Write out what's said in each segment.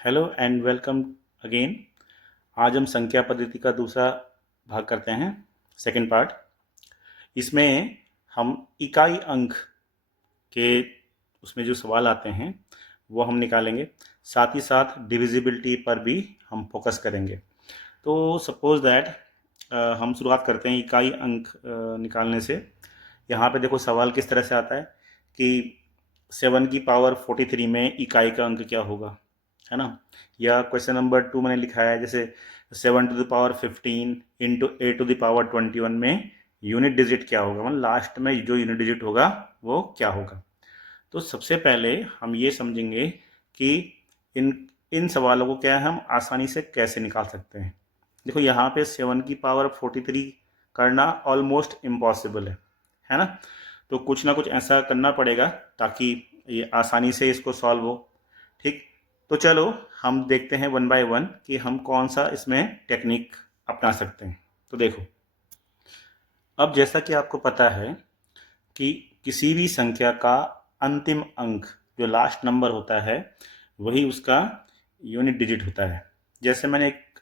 Hello and welcome again. आज हम संख्या पद्धति का दूसरा भाग करते हैं, सेकंड पार्ट। इसमें हम इकाई अंक के उसमें जो सवाल आते हैं वो हम निकालेंगे, साथ ही साथ डिविजिबिलिटी पर भी हम फोकस करेंगे। तो सपोज दैट हम शुरुआत करते हैं इकाई अंक निकालने से। यहाँ पे देखो सवाल किस तरह से आता है कि 7 की पावर 43 में इकाई का अंक क्या होगा, है ना। या क्वेश्चन नंबर 2 मैंने लिखा है जैसे 7 to the power 15 into a to the power 21 में यूनिट डिजिट क्या होगा, मतलब लास्ट में जो यूनिट डिजिट होगा वो क्या होगा। तो सबसे पहले हम ये समझेंगे कि इन इन सवालों को क्या है हम आसानी से कैसे निकाल सकते हैं। देखो यहाँ पे 7 की पावर 43 करना ऑलमोस्ट इम्पॉसिबल है ना। तो कुछ ना कुछ ऐसा करना पड़ेगा ताकि ये आसानी से इसको सॉल्व हो। ठीक, तो चलो हम देखते हैं वन बाय वन कि हम कौन सा इसमें टेक्निक अपना सकते हैं। तो देखो, अब जैसा कि आपको पता है कि किसी भी संख्या का अंतिम अंक जो लास्ट नंबर होता है वही उसका यूनिट डिजिट होता है। जैसे मैंने एक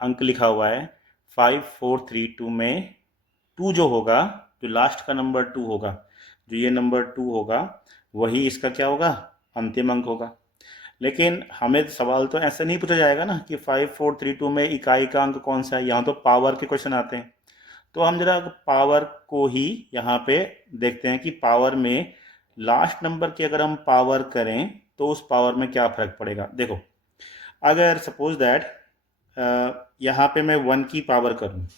अंक लिखा हुआ है 5432 में 2 जो होगा, जो लास्ट का नंबर 2 होगा, जो ये नंबर 2 होगा वही इसका क्या होगा, अंतिम अंक होगा। लेकिन हमें सवाल तो ऐसे नहीं पूछा जाएगा ना कि 5432 में इकाई का अंक कौन सा है। यहाँ तो पावर के क्वेश्चन आते हैं। तो हम जरा पावर को ही यहाँ पे देखते हैं कि पावर में लास्ट नंबर की अगर हम पावर करें तो उस पावर में क्या फर्क पड़ेगा। देखो, अगर सपोज दैट यहाँ पे मैं 1 की पावर करूँ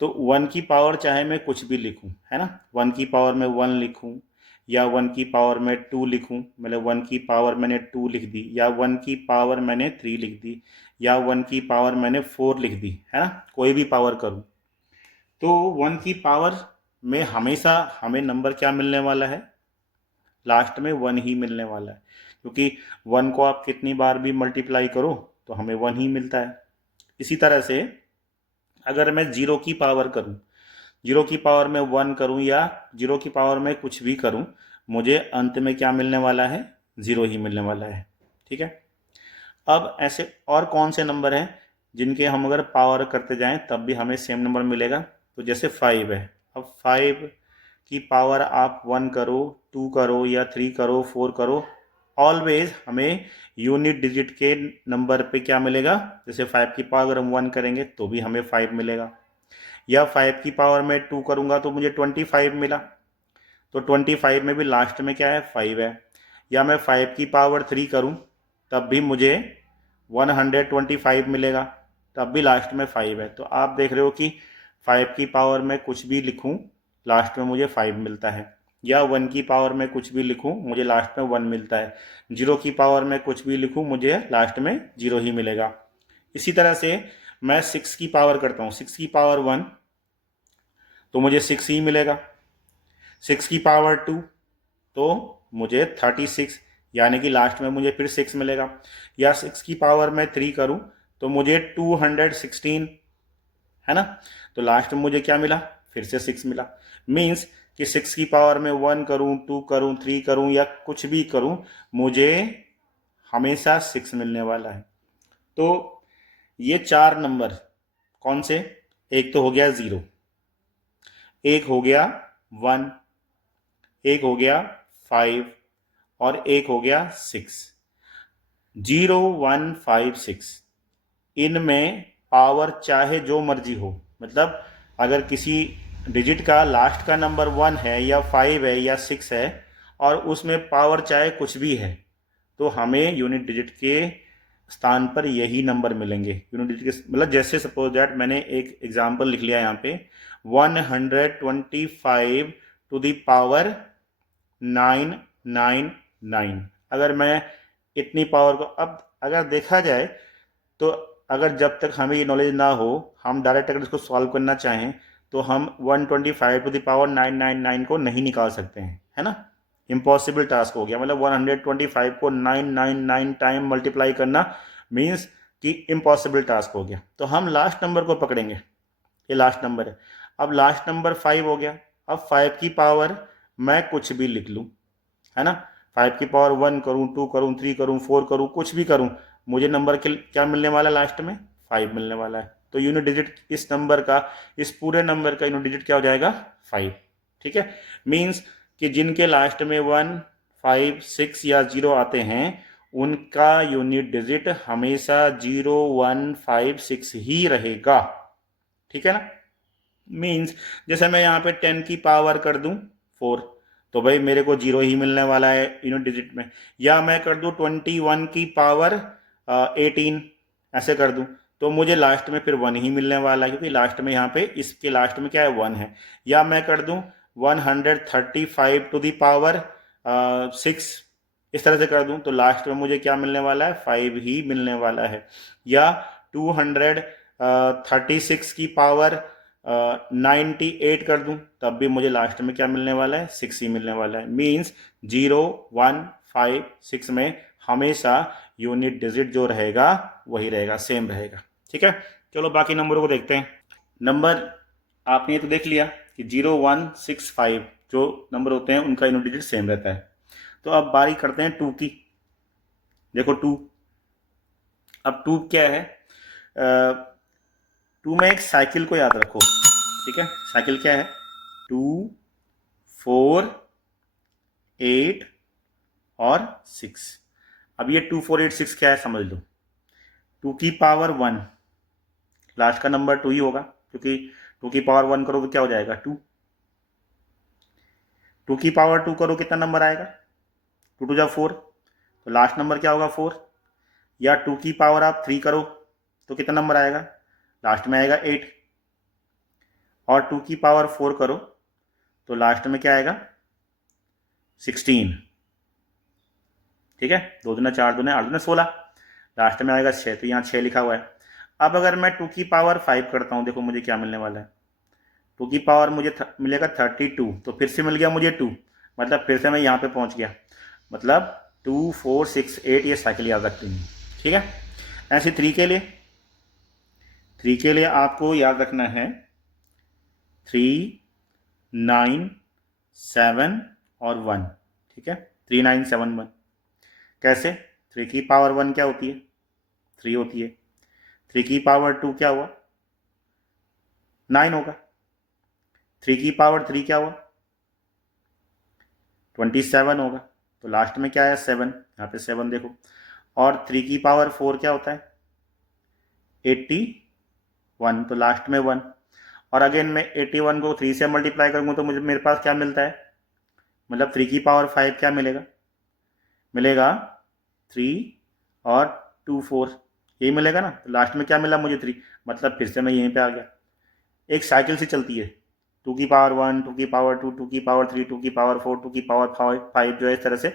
तो 1 की पावर चाहे मैं कुछ भी लिखूँ, है ना। 1 की पावर में 1 लिखूँ या 1 की पावर में 2 लिखूँ, मतलब 1 की पावर मैंने 2 लिख दी, या 1 की पावर मैंने 3 लिख दी, या 1 की पावर मैंने 4 लिख दी, है ना। कोई भी पावर करूँ तो 1 की पावर में हमेशा हमें नंबर क्या मिलने वाला है, लास्ट में 1 ही मिलने वाला है। क्योंकि 1 को आप कितनी बार भी मल्टीप्लाई करो तो हमें 1 ही मिलता है। इसी तरह से अगर मैं 0 की पावर करूं, 0 की पावर में 1 करूं या 0 की पावर में कुछ भी करूं, मुझे अंत में क्या मिलने वाला है, 0 ही मिलने वाला है। ठीक है। अब ऐसे और कौन से नंबर हैं जिनके हम अगर पावर करते जाएं तब भी हमें सेम नंबर मिलेगा। तो जैसे 5 है, अब 5 की पावर आप 1 करो, 2 करो या 3 करो, 4 करो, ऑलवेज हमें यूनिट डिजिट के नंबर पे क्या मिलेगा। जैसे 5 की पावर अगर हम 1 करेंगे तो भी हमें 5 मिलेगा, या 5 की पावर में 2 करूंगा तो मुझे 25 मिला। तो 25 में भी लास्ट में क्या है, 5 है। या मैं 5 की पावर 3 करूं तब भी मुझे 125 मिलेगा, तब भी लास्ट में 5 है। तो आप देख रहे हो कि 5 की पावर में कुछ भी लिखूं लास्ट में मुझे 5 मिलता है, या 1 की पावर में कुछ भी लिखूं मुझे लास्ट में 1 मिलता है, 0 की पावर में कुछ भी लिखूं मुझे लास्ट में 0 ही मिलेगा। इसी तरह से मैं 6 की पावर करता हूँ, 6 की पावर 1 तो मुझे 6 ही मिलेगा, 6 की पावर 2 तो मुझे 36, यानी कि लास्ट में मुझे फिर 6 मिलेगा। या 6 की पावर में 3 करूं तो मुझे 216, है ना। तो लास्ट में मुझे क्या मिला, फिर से 6 मिला। मीन्स कि 6 की पावर में 1 करूं, 2 करूं, 3 करूं या कुछ भी करूं, मुझे हमेशा 6 मिलने वाला है। तो ये 4 नंबर कौन से, एक तो हो गया 0, एक हो गया 1, एक हो गया 5 और एक हो गया 6। 0 1 5 6 इनमें पावर चाहे जो मर्जी हो, मतलब अगर किसी डिजिट का लास्ट का नंबर 1 है या 5 है या 6 है और उसमें पावर चाहे कुछ भी है, तो हमें यूनिट डिजिट के स्थान पर यही नंबर मिलेंगे। यूनिट डिजिट के मतलब जैसे सपोज दैट मैंने एक एग्जांपल लिख लिया यहाँ पे 125 टू द पावर 999। अगर मैं इतनी पावर को, अब अगर देखा जाए तो अगर जब तक हमें ये नॉलेज ना हो, हम डायरेक्ट अगर इसको सॉल्व करना चाहें तो हम 125 टू द पावर 999 को नहीं निकाल सकते हैं, है ना। इम्पॉसिबल टास्क हो गया, मतलब 125 को 999 टाइम मल्टीप्लाई करना मीन्स कि इम्पॉसिबल टास्क हो गया। तो हम लास्ट नंबर को पकड़ेंगे, ये लास्ट नंबर है। अब लास्ट नंबर 5 हो गया। अब 5 की पावर मैं कुछ भी लिख लूँ, है ना। 5 की पावर 1 करूँ, 2 करूँ, 3 करूँ, 4 करूँ, कुछ भी करूँ, मुझे नंबर के क्या मिलने वाला है लास्ट में? 5 मिलने वाला है। तो यूनिट डिजिट इस नंबर का, इस पूरे नंबर का यूनिट डिजिट क्या हो जाएगा? 5। ठीक है, मीन्स कि जिनके लास्ट में 1, 5, 6 या 0 आते हैं उनका यूनिट डिजिट हमेशा 0, 1, 5, 6 ही रहेगा। ठीक है ना? मीन्स जैसे मैं यहाँ पे 10 की पावर कर दूं 4, तो भाई मेरे को 0 ही मिलने वाला है यूनिट डिजिट में। या मैं कर दूं 21 की पावर 18, ऐसे कर दूं, तो मुझे लास्ट में फिर 1 ही मिलने वाला है, क्योंकि लास्ट में यहाँ पे इसके लास्ट में क्या है? 1 है। या मैं कर दूं 135 टू दी पावर 6, इस तरह से कर दूं, तो लास्ट में मुझे क्या मिलने वाला है? 5 ही मिलने वाला है। या 236 की पावर 98 कर दूं, तब भी मुझे लास्ट में क्या मिलने वाला है? 6 ही मिलने वाला है। मीन्स 0, 1, 5, 6 में हमेशा यूनिट डिजिट जो रहेगा वही रहेगा, सेम रहेगा। ठीक है, चलो बाकी नंबरों को देखते हैं। नंबर आपने तो देख लिया कि 0, 1, 6, 5 जो नंबर होते हैं उनका यूनिट डिजिट सेम रहता है। तो अब बारी करते हैं 2 की। देखो 2, अब 2 क्या है? 2 में एक साइकिल को याद रखो। ठीक है, साइकिल क्या है? 2, 4, 8 और 6। अब ये 2, 4, 8, 6 क्या है समझ लो। 2 की पावर 1, लास्ट का नंबर 2 ही होगा, क्योंकि 2 की पावर 1 करो तो क्या हो जाएगा? 2। 2 की पावर 2 करो, कितना नंबर आएगा? 2 2 जा 4, तो लास्ट नंबर क्या होगा? 4। या 2 की पावर आप 3 करो तो कितना नंबर आएगा? लास्ट में आएगा 8। और 2 की पावर 4 करो तो लास्ट में क्या आएगा? 16। ठीक है, 2 दूना 4 दूना 8 दूना 16, लास्ट में आएगा 6, तो यहाँ 6 लिखा हुआ है। अब अगर मैं 2 की पावर 5 करता हूँ, देखो मुझे क्या मिलने वाला है। 2 की पावर मुझे मिलेगा 32, तो फिर से मिल गया मुझे 2, मतलब फिर से मैं यहाँ पे पहुँच गया। मतलब 2, 4, 6, 8 ये साइकिल याद रखते हैं। ठीक है, ऐसे 3 के लिए, 3 के लिए आपको याद रखना है 3, 9, 7 और 1। ठीक है, 3, 9, 7, 1। कैसे? 3 की पावर 1 क्या होती है? 3 होती है। 3 की पावर 2 क्या हुआ? 9 होगा। 3 की पावर 3 क्या हुआ? 27 होगा। तो लास्ट में क्या है? 7, यहाँ पे 7 देखो। और 3 की पावर 4 क्या होता है? 81, तो लास्ट में 1। और अगेन मैं 81 को 3 से मल्टीप्लाई करूंगा तो मुझे मेरे पास क्या मिलता है? मतलब 3 की पावर 5 क्या मिलेगा? मिलेगा 3 और 2, 4, यही मिलेगा ना। तो लास्ट में क्या मिला मुझे? 3, मतलब फिर से मैं यहीं पे आ गया। एक साइकिल सी चलती है, 2 की पावर 1, 2 की पावर 2, 2 की पावर 3, 2 की पावर 4, 2 की पावर 5 जो है इस तरह से,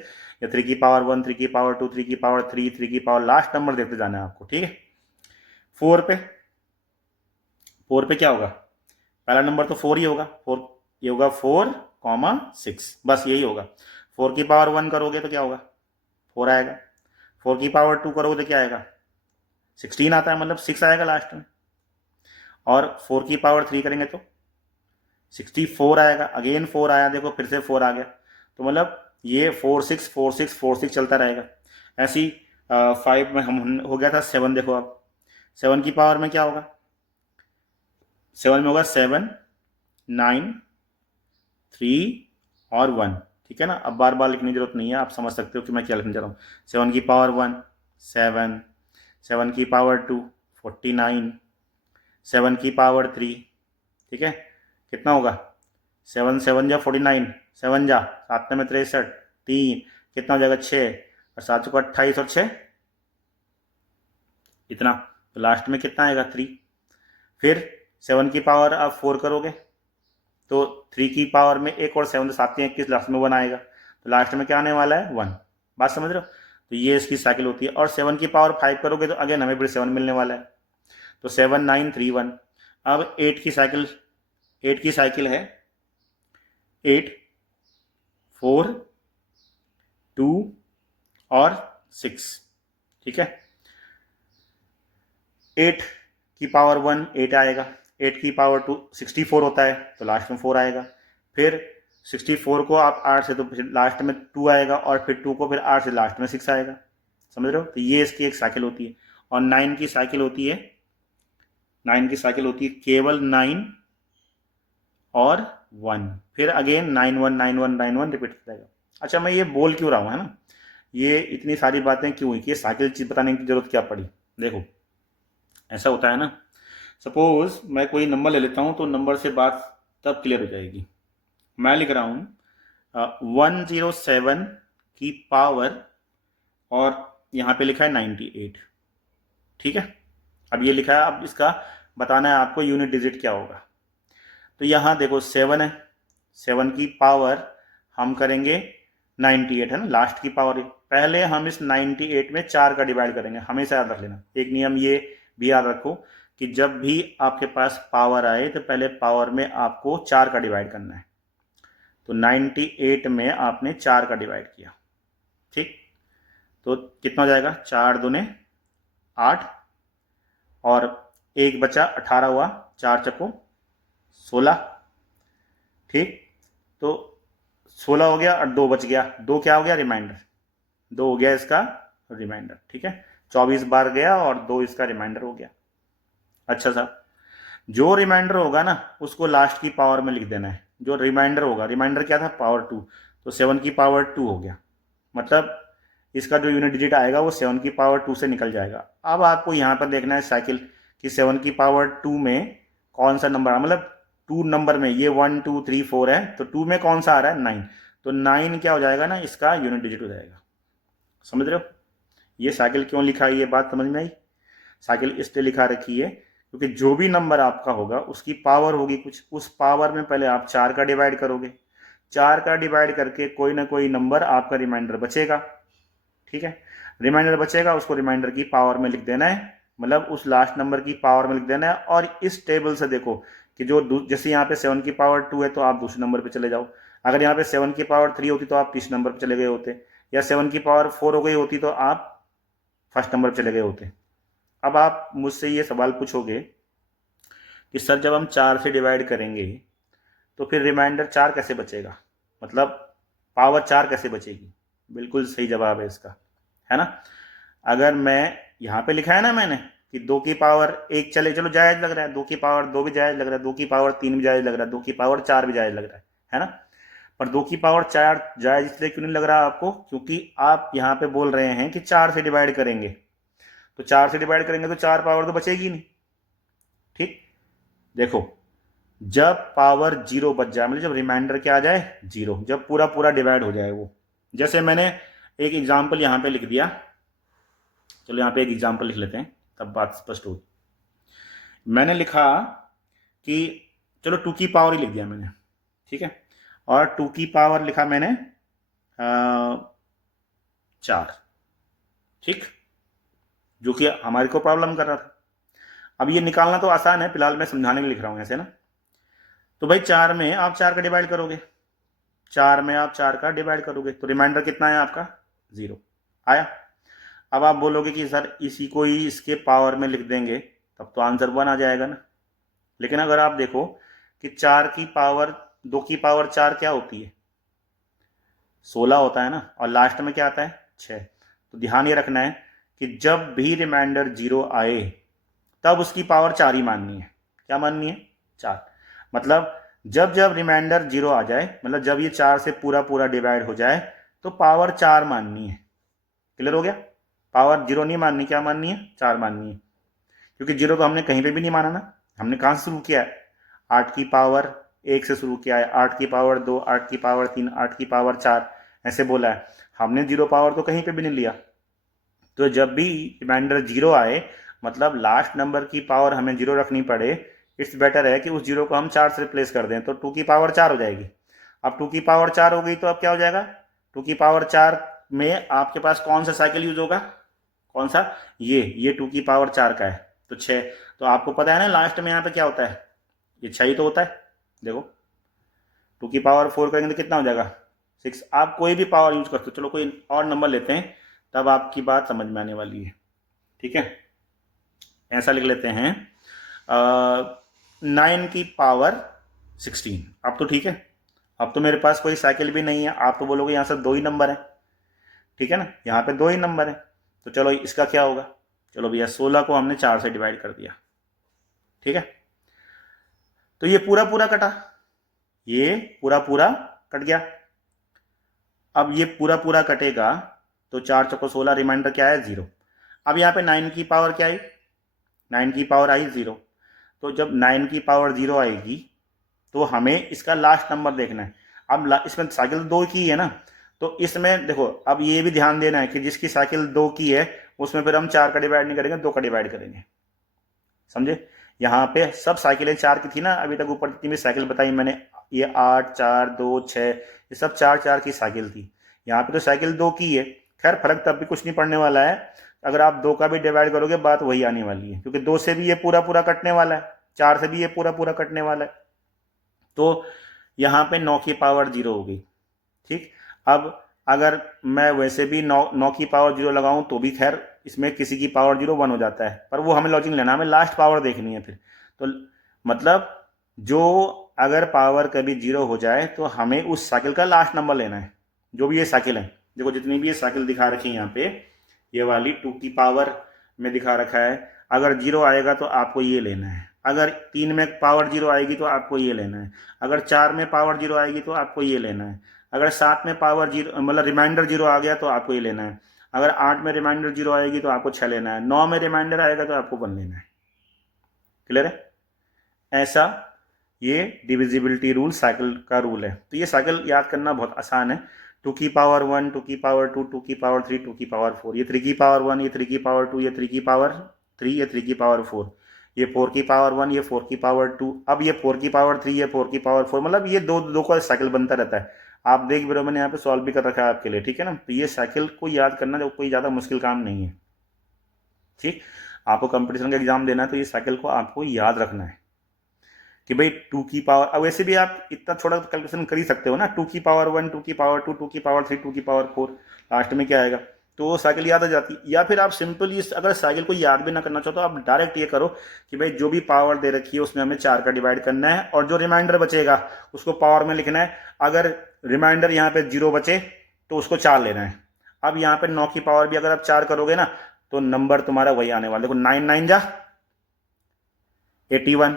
या 3 की पावर 1, 3 की पावर 2, 3 की पावर 3, 3 की पावर, लास्ट नंबर देखते जाना है आपको। ठीक है, 4 पे, 4 पे क्या होगा? पहला नंबर तो 4 ही होगा। 4 ये होगा 4, 6, बस यही होगा। 4 की पावर 1 करोगे तो क्या होगा? 4 आएगा। 4 की पावर 2 करोगे तो क्या आएगा? 16 आता है, मतलब 6 आएगा लास्ट में। और 4 की पावर 3 करेंगे तो 64 आएगा। अगेन 4 आया, देखो फिर से 4 आ गया। तो मतलब ये 4 6 4 6 4 6 चलता रहेगा। ऐसी 5 में हम हो गया था 7। देखो अब 7 की पावर में क्या होगा? 7 में होगा 7, 9, 3 और 1। ठीक है ना, अब बार बार लिखने की जरूरत नहीं है, आप समझ सकते हो कि मैं क्या लिखने जा रहा हूँ। 7 की पावर 1 7, 7 की पावर 2 49, 7 की पावर 3, ठीक है, कितना होगा? 7 7 जा 49, 7 जा 7 में 63, 3 कितना हो जाएगा? 6, और 7 को 28 और 6 इतना, तो लास्ट में कितना आएगा? 3। फिर 7 की पावर आप 4 करोगे तो 3 की पावर में एक और 7, 7 के 21, लास्ट में 1 आएगा। तो लास्ट में क्या आने वाला है? 1। बात समझ रहे हो? तो ये इसकी साइकिल होती है। और 7 की पावर 5 करोगे तो अगेन हमें फिर 7 मिलने वाला है। तो 7 9 3 1। अब 8 की साइकिल, 8 की साइकिल है 8 4 2 और 6। ठीक है, 8 की पावर 1 8 आएगा, 8 की पावर 2 64 होता है, तो लास्ट में 4 आएगा। फिर 64 को आप 8 से, तो फिर लास्ट में 2 आएगा, और फिर 2 को फिर 8 से लास्ट में 6 आएगा। समझ रहे हो? तो ये इसकी एक साइकिल होती है। और 9 की साइकिल होती है, 9 की साइकिल होती है केवल 9 और 1, फिर अगेन 9 1 9 1 9 1 रिपीट हो जाएगा। अच्छा, मैं ये बोल क्यों रहा हूँ, है ना, ये इतनी सारी बातें क्यों हुई कि ये साइकिल चीज बताने की जरूरत क्या पड़ी? देखो, ऐसा होता है ना, सपोज मैं कोई नंबर ले लेता हूँ, तो नंबर से बात तब क्लियर हो जाएगी। मैं लिख रहा हूँ 107 की पावर, और यहाँ पे लिखा है 98। ठीक है, अब ये लिखा है, अब इसका बताना है आपको यूनिट डिजिट क्या होगा। तो यहाँ देखो 7 है, 7 की पावर हम करेंगे 98, है ना, लास्ट की पावर। पहले हम इस 98 में 4 का डिवाइड करेंगे, हमेशा याद रख लेना। एक नियम ये भी याद रखो कि जब भी आपके पास पावर आए तो पहले पावर में आपको 4 का डिवाइड करना है। तो 98 में आपने 4 का डिवाइड किया, ठीक, तो कितना हो जाएगा? 4 दूने 8, और एक बचा 18 हुआ, 4 चक्को 16, ठीक, तो 16 हो गया और 2 बच गया, 2 क्या हो गया? रिमाइंडर, 2 हो गया इसका रिमाइंडर। ठीक है, 24 बार गया और 2 इसका रिमाइंडर हो गया। अच्छा साहब, जो रिमाइंडर होगा ना उसको लास्ट की पावर में लिख देना है। जो रिमाइंडर होगा, रिमाइंडर क्या था? पावर 2, तो 7 की पावर 2 हो गया। मतलब इसका जो यूनिट डिजिट आएगा वो 7 की पावर 2 से निकल जाएगा। अब आपको यहाँ पर देखना है साइकिल कि 7 की पावर 2 में कौन सा नंबर है, मतलब 2 नंबर में, ये 1 2 3 4 है, तो 2 में कौन सा आ रहा है? 9, तो 9 क्या हो जाएगा ना, इसका यूनिट डिजिट हो जाएगा। समझ रहे हो? ये साइकिल क्यों लिखा है, ये बात समझ में आई? साइकिल इसलिए लिखा रखी है क्योंकि जो भी नंबर आपका होगा उसकी पावर होगी कुछ, उस पावर में पहले आप 4 का डिवाइड करोगे, 4 का डिवाइड करके कोई ना कोई नंबर आपका रिमाइंडर बचेगा। ठीक है, रिमाइंडर बचेगा, उसको रिमाइंडर की पावर में लिख देना है, मतलब उस लास्ट नंबर की पावर में लिख देना है। और इस टेबल से देखो कि जो जैसे यहाँ पे 7 की पावर 2 है तो आप दूसरे नंबर पे चले जाओ, अगर यहाँ पे 7 की पावर 3 होती तो आप तीसरे नंबर पे चले गए होते, या 7 की पावर 4 हो गई होती तो आप फर्स्ट नंबर पे चले गए होते। अब आप मुझसे ये सवाल पूछोगे कि सर जब हम 4 से डिवाइड करेंगे तो फिर रिमाइंडर 4 कैसे बचेगा, मतलब पावर 4 कैसे बचेगी? बिल्कुल सही जवाब है इसका, है ना। अगर मैं यहाँ पे लिखा है ना मैंने कि 2 की पावर 1 चले, चलो जायज लग रहा है, 2 की पावर 2 भी जायज लग रहा है, 2 की पावर 3 भी जायज लग रहा है, 2 की पावर 4 भी जायज लग रहा है ना। पर 2 की पावर 4 जायज इसलिए क्यों नहीं लग रहा आपको? क्योंकि आप यहाँ पे बोल रहे हैं कि 4 से डिवाइड करेंगे, तो 4 से डिवाइड करेंगे तो 4 पावर तो बचेगी नहीं। ठीक, देखो, जब पावर 0 बच जाए, मतलब जब रिमाइंडर क्या आ जाए? 0, जब पूरा पूरा डिवाइड हो जाए वो। जैसे मैंने एक एग्जाम्पल यहाँ पे लिख दिया, चलो यहाँ पे एक एग्जाम्पल लिख लेते हैं तब बात स्पष्ट होगी। मैंने लिखा कि चलो 2 की पावर ही लिख दिया मैंने, ठीक है, और 2 की पावर लिखा मैंने 4, ठीक, जो कि हमारे को प्रॉब्लम कर रहा था। अब ये निकालना तो आसान है, फिलहाल मैं समझाने में लिख रहा हूँ ऐसे ना। तो भाई 4 में आप 4 का डिवाइड करोगे, 4 में आप 4 का डिवाइड करोगे तो रिमाइंडर कितना है आपका? 0 आया। अब आप बोलोगे कि सर इसी को ही इसके पावर में लिख देंगे तब तो आंसर 1 आ जाएगा ना। लेकिन अगर आप देखो कि 4 की पावर 2 की पावर 4 क्या होती है? 16 होता है ना, और लास्ट में क्या आता है? 6। तो ध्यान ये रखना है कि जब भी रिमाइंडर 0 आए तब उसकी पावर 4 ही माननी है। क्या माननी है? 4। मतलब जब जब रिमाइंडर 0 आ जाए, मतलब जब ये 4 से पूरा पूरा डिवाइड हो जाए तो पावर 4 माननी है। क्लियर हो गया? पावर 0 नहीं माननी, क्या माननी है? 4 माननी है, क्योंकि 0 तो हमने कहीं पे भी नहीं माना ना, हमने कहाँ से शुरू किया है? 8 की पावर 1 से शुरू किया है, 8 की पावर 2, 8 की पावर 3, 8 की पावर 4, ऐसे बोला है हमने। 0 पावर तो कहीं पे भी नहीं लिया। तो जब भी रिमाइंडर 0 आए, मतलब लास्ट नंबर की पावर हमें 0 रखनी पड़े, इट्स बेटर है कि उस 0 को हम 4 से रिप्लेस कर दें, तो 2 की पावर 4 हो जाएगी। अब 2 की पावर 4 हो गई तो अब क्या हो जाएगा? 2 की पावर 4 में आपके पास कौन सा साइकिल यूज होगा? कौन सा? ये 2 की पावर 4 का है तो 6। तो आपको पता है ना लास्ट में यहाँ पे क्या होता है? ये 6 ही तो होता है। देखो 2 की पावर 4 करेंगे तो कितना हो जाएगा? 6। आप कोई भी पावर यूज करते हो, चलो कोई और नंबर लेते हैं तब आपकी बात समझ में आने वाली है। ठीक है, ऐसा लिख लेते हैं 9 की पावर 16। अब तो ठीक है, अब तो मेरे पास कोई साइकिल भी नहीं है, आप तो बोलोगे यहाँ से 2 ही नंबर है, ठीक है ना, यहाँ पे 2 ही नंबर है, तो चलो इसका क्या होगा, चलो भैया 16 को हमने 4 से डिवाइड कर दिया, ठीक है। तो ये पूरा पूरा कटा, ये पूरा पूरा कट गया। अब ये पूरा पूरा कटेगा तो 4 चौको 16, रिमाइंडर क्या है 0। अब यहाँ पे 9 की पावर क्या आई, 9 की पावर आई 0। तो जब 9 की पावर 0 आएगी तो हमें इसका लास्ट नंबर देखना है। अब इसमें साइकिल 2 की है ना, तो इसमें देखो अब ये भी ध्यान देना है कि जिसकी साइकिल 2 की है उसमें फिर हम 4 का डिवाइड नहीं करेंगे, 2 का डिवाइड करेंगे, समझे। यहाँ पे सब साइकिलें 4 की थी ना, अभी तक ऊपर जितनी भी साइकिल बताई मैंने, ये 8, 4, 2, 6, ये सब 4 की साइकिल थी। यहाँ पे तो साइकिल 2 की है, खैर फर्क तब भी कुछ नहीं पड़ने वाला है, अगर आप 2 का भी डिवाइड करोगे बात वही आने वाली है, क्योंकि 2 से भी ये पूरा पूरा कटने वाला है, 4 से भी ये पूरा पूरा कटने वाला है। तो यहाँ पे 9 की पावर 0 हो गई, ठीक। अब अगर मैं वैसे भी 9 की पावर 0 लगाऊं तो भी खैर इसमें किसी की पावर 0 1 हो जाता है, पर वो हमें लॉजिक लेना, हमें लास्ट पावर देखनी है फिर। तो मतलब जो अगर पावर कभी 0 हो जाए तो हमें उस साइकिल का लास्ट नंबर लेना है, जो भी ये साइकिल है। देखो जितनी भी ये साइकिल दिखा रखी है यहाँ पे, ये वाली 2 की पावर में दिखा रखा है, अगर 0 आएगा तो आपको ये लेना है, अगर 3 में पावर 0 आएगी तो आपको ये लेना है, अगर 4 में पावर 0 आएगी तो आपको ये लेना है, अगर 7 में पावर 0 मतलब रिमाइंडर 0 आ गया तो आपको ये लेना है, अगर 8 में रिमाइंडर 0 आएगी तो आपको 6 लेना है, 9 में रिमाइंडर आएगा तो आपको 1 लेना है। क्लियर है? ऐसा ये डिविजिबिलिटी रूल साइकिल का रूल है। तो ये साइकिल याद करना बहुत आसान है। 2 की पावर 1, 2 की पावर 2, 2 की पावर 3, 2 की पावर 4, ये 3 की पावर 1, ये 3 की पावर 2, ये 3 की पावर 3, ये 3 की पावर 4, ये 4 की पावर 1, ये 4 की पावर 2, अब ये 4 की पावर 3, ये 4 की पावर 4, मतलब ये दो दो का साइकिल बनता रहता है। आप देख भी रहे हो, मैंने यहाँ पे सॉल्व भी कर रखा है आपके लिए, ठीक है ना। तो ये साइकिल को याद करना जो कोई ज़्यादा मुश्किल काम नहीं है, ठीक। आपको कंपटीशन का एग्जाम देना है तो ये साइकिल को आपको याद रखना है कि भाई 2 की पावर, अब वैसे भी आप इतना छोटा कैलकुलेशन कर ही सकते हो ना, 2 की पावर 1, 2 की पावर 2, 2 की पावर 3, 2 की पावर 4, लास्ट में क्या आएगा, तो वो साइकिल याद आ जाती है। या फिर आप सिंपली अगर साइकिल को याद भी ना करना चाहो तो आप डायरेक्ट ये करो कि भाई जो भी पावर दे रखी है उसमें हमें 4 का डिवाइड करना है, और जो रिमाइंडर बचेगा उसको पावर में लिखना है। अगर रिमाइंडर यहाँ पे 0 बचे तो उसको 4 लेना है। अब यहाँ पे 9 की पावर भी अगर आप 4 करोगे ना तो नंबर तुम्हारा वही आने वाला। देखो 9 9 जा 81,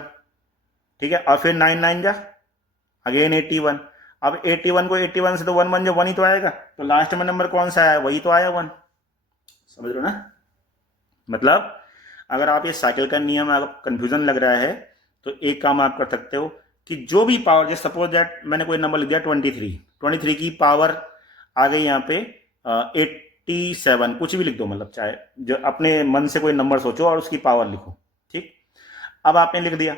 ठीक है, और फिर 9 9 जा अगेन 81। अब 81 को 81 से तो 1 1 जो 1 ही तो आएगा, तो लास्ट में नंबर कौन सा आया, वही तो आया 1। समझ रहे हो ना। मतलब अगर आप ये साइकिल का नियम आपको कंफ्यूजन लग रहा है तो एक काम आप कर सकते हो कि जो भी पावर, जैसे सपोज दैट मैंने कोई नंबर लिख दिया 23 की पावर आ गई यहाँ पे 87, कुछ भी लिख दो, मतलब चाहे जो अपने मन से कोई नंबर सोचो और उसकी पावर लिखो, ठीक। अब आपने लिख दिया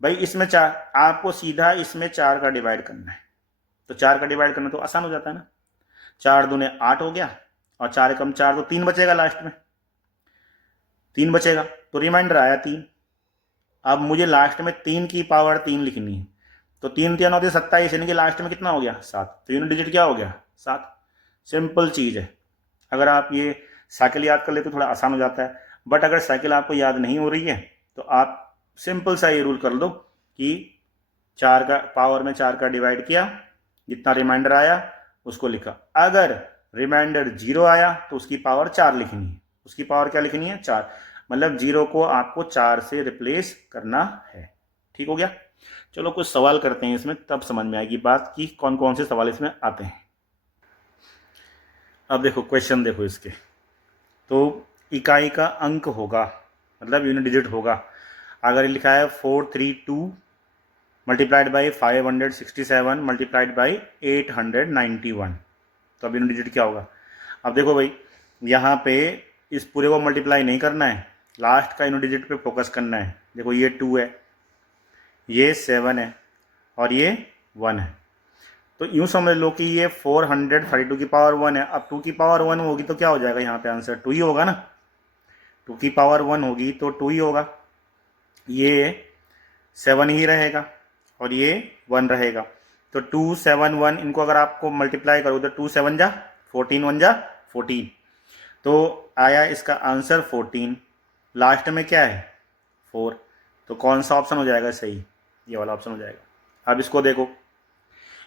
भाई, इसमें 4, आपको सीधा इसमें 4 का डिवाइड करना है, तो 4 का डिवाइड करना तो आसान हो जाता है ना, 4 दूने 8 हो गया, और 4 एकम 4 तो 3 बचेगा, लास्ट में 3 बचेगा, तो रिमाइंडर आया 3। अब मुझे लास्ट में 3 की पावर 3 लिखनी है, तो 3 3 होती 27, यानी कि लास्ट में कितना हो गया 7, तो यूनिट डिजिट क्या हो गया 7। सिंपल चीज़ है, अगर आप ये साइकिल याद कर लेते तो थोड़ा आसान हो जाता है। बट अगर साइकिल आपको याद नहीं हो रही है तो आप सिंपल सा ये रूल कर दो कि 4 का पावर में 4 का डिवाइड किया, जितना रिमाइंडर आया उसको लिखा, अगर रिमाइंडर 0 आया तो उसकी पावर 4 लिखनी है, उसकी पावर क्या लिखनी है 4, मतलब 0 को आपको 4 से रिप्लेस करना है। ठीक हो गया। चलो कुछ सवाल करते हैं इसमें, तब समझ में आएगी बात कि कौन कौन से सवाल इसमें आते हैं। अब देखो क्वेश्चन देखो इसके, तो इकाई का अंक होगा, मतलब यूनिट डिजिट होगा, अगर लिखा है 432 मल्टीप्लाइड बाई 567 मल्टीप्लाइड बाई 891, तो अब यूनिट डिजिट क्या होगा। अब देखो भाई यहाँ पे इस पूरे को मल्टीप्लाई नहीं करना है, लास्ट का यूनिट डिजिट पे फोकस करना है। देखो ये 2 है, ये 7 है, और ये 1 है, तो यूँ समझ लो कि ये 432 की पावर 1 है। अब 2 की पावर 1 होगी तो क्या हो जाएगा, यहाँ पे आंसर 2 ही होगा ना, 2 की पावर 1 होगी तो 2 ही होगा, ये 7 ही रहेगा और ये 1 रहेगा, तो 2 7 1, इनको अगर आपको मल्टीप्लाई करो तो 2 7 जा 14, 1 जा 14, तो आया इसका आंसर 14। लास्ट में क्या है 4, तो कौन सा ऑप्शन हो जाएगा सही, ये वाला ऑप्शन हो जाएगा। अब इसको देखो,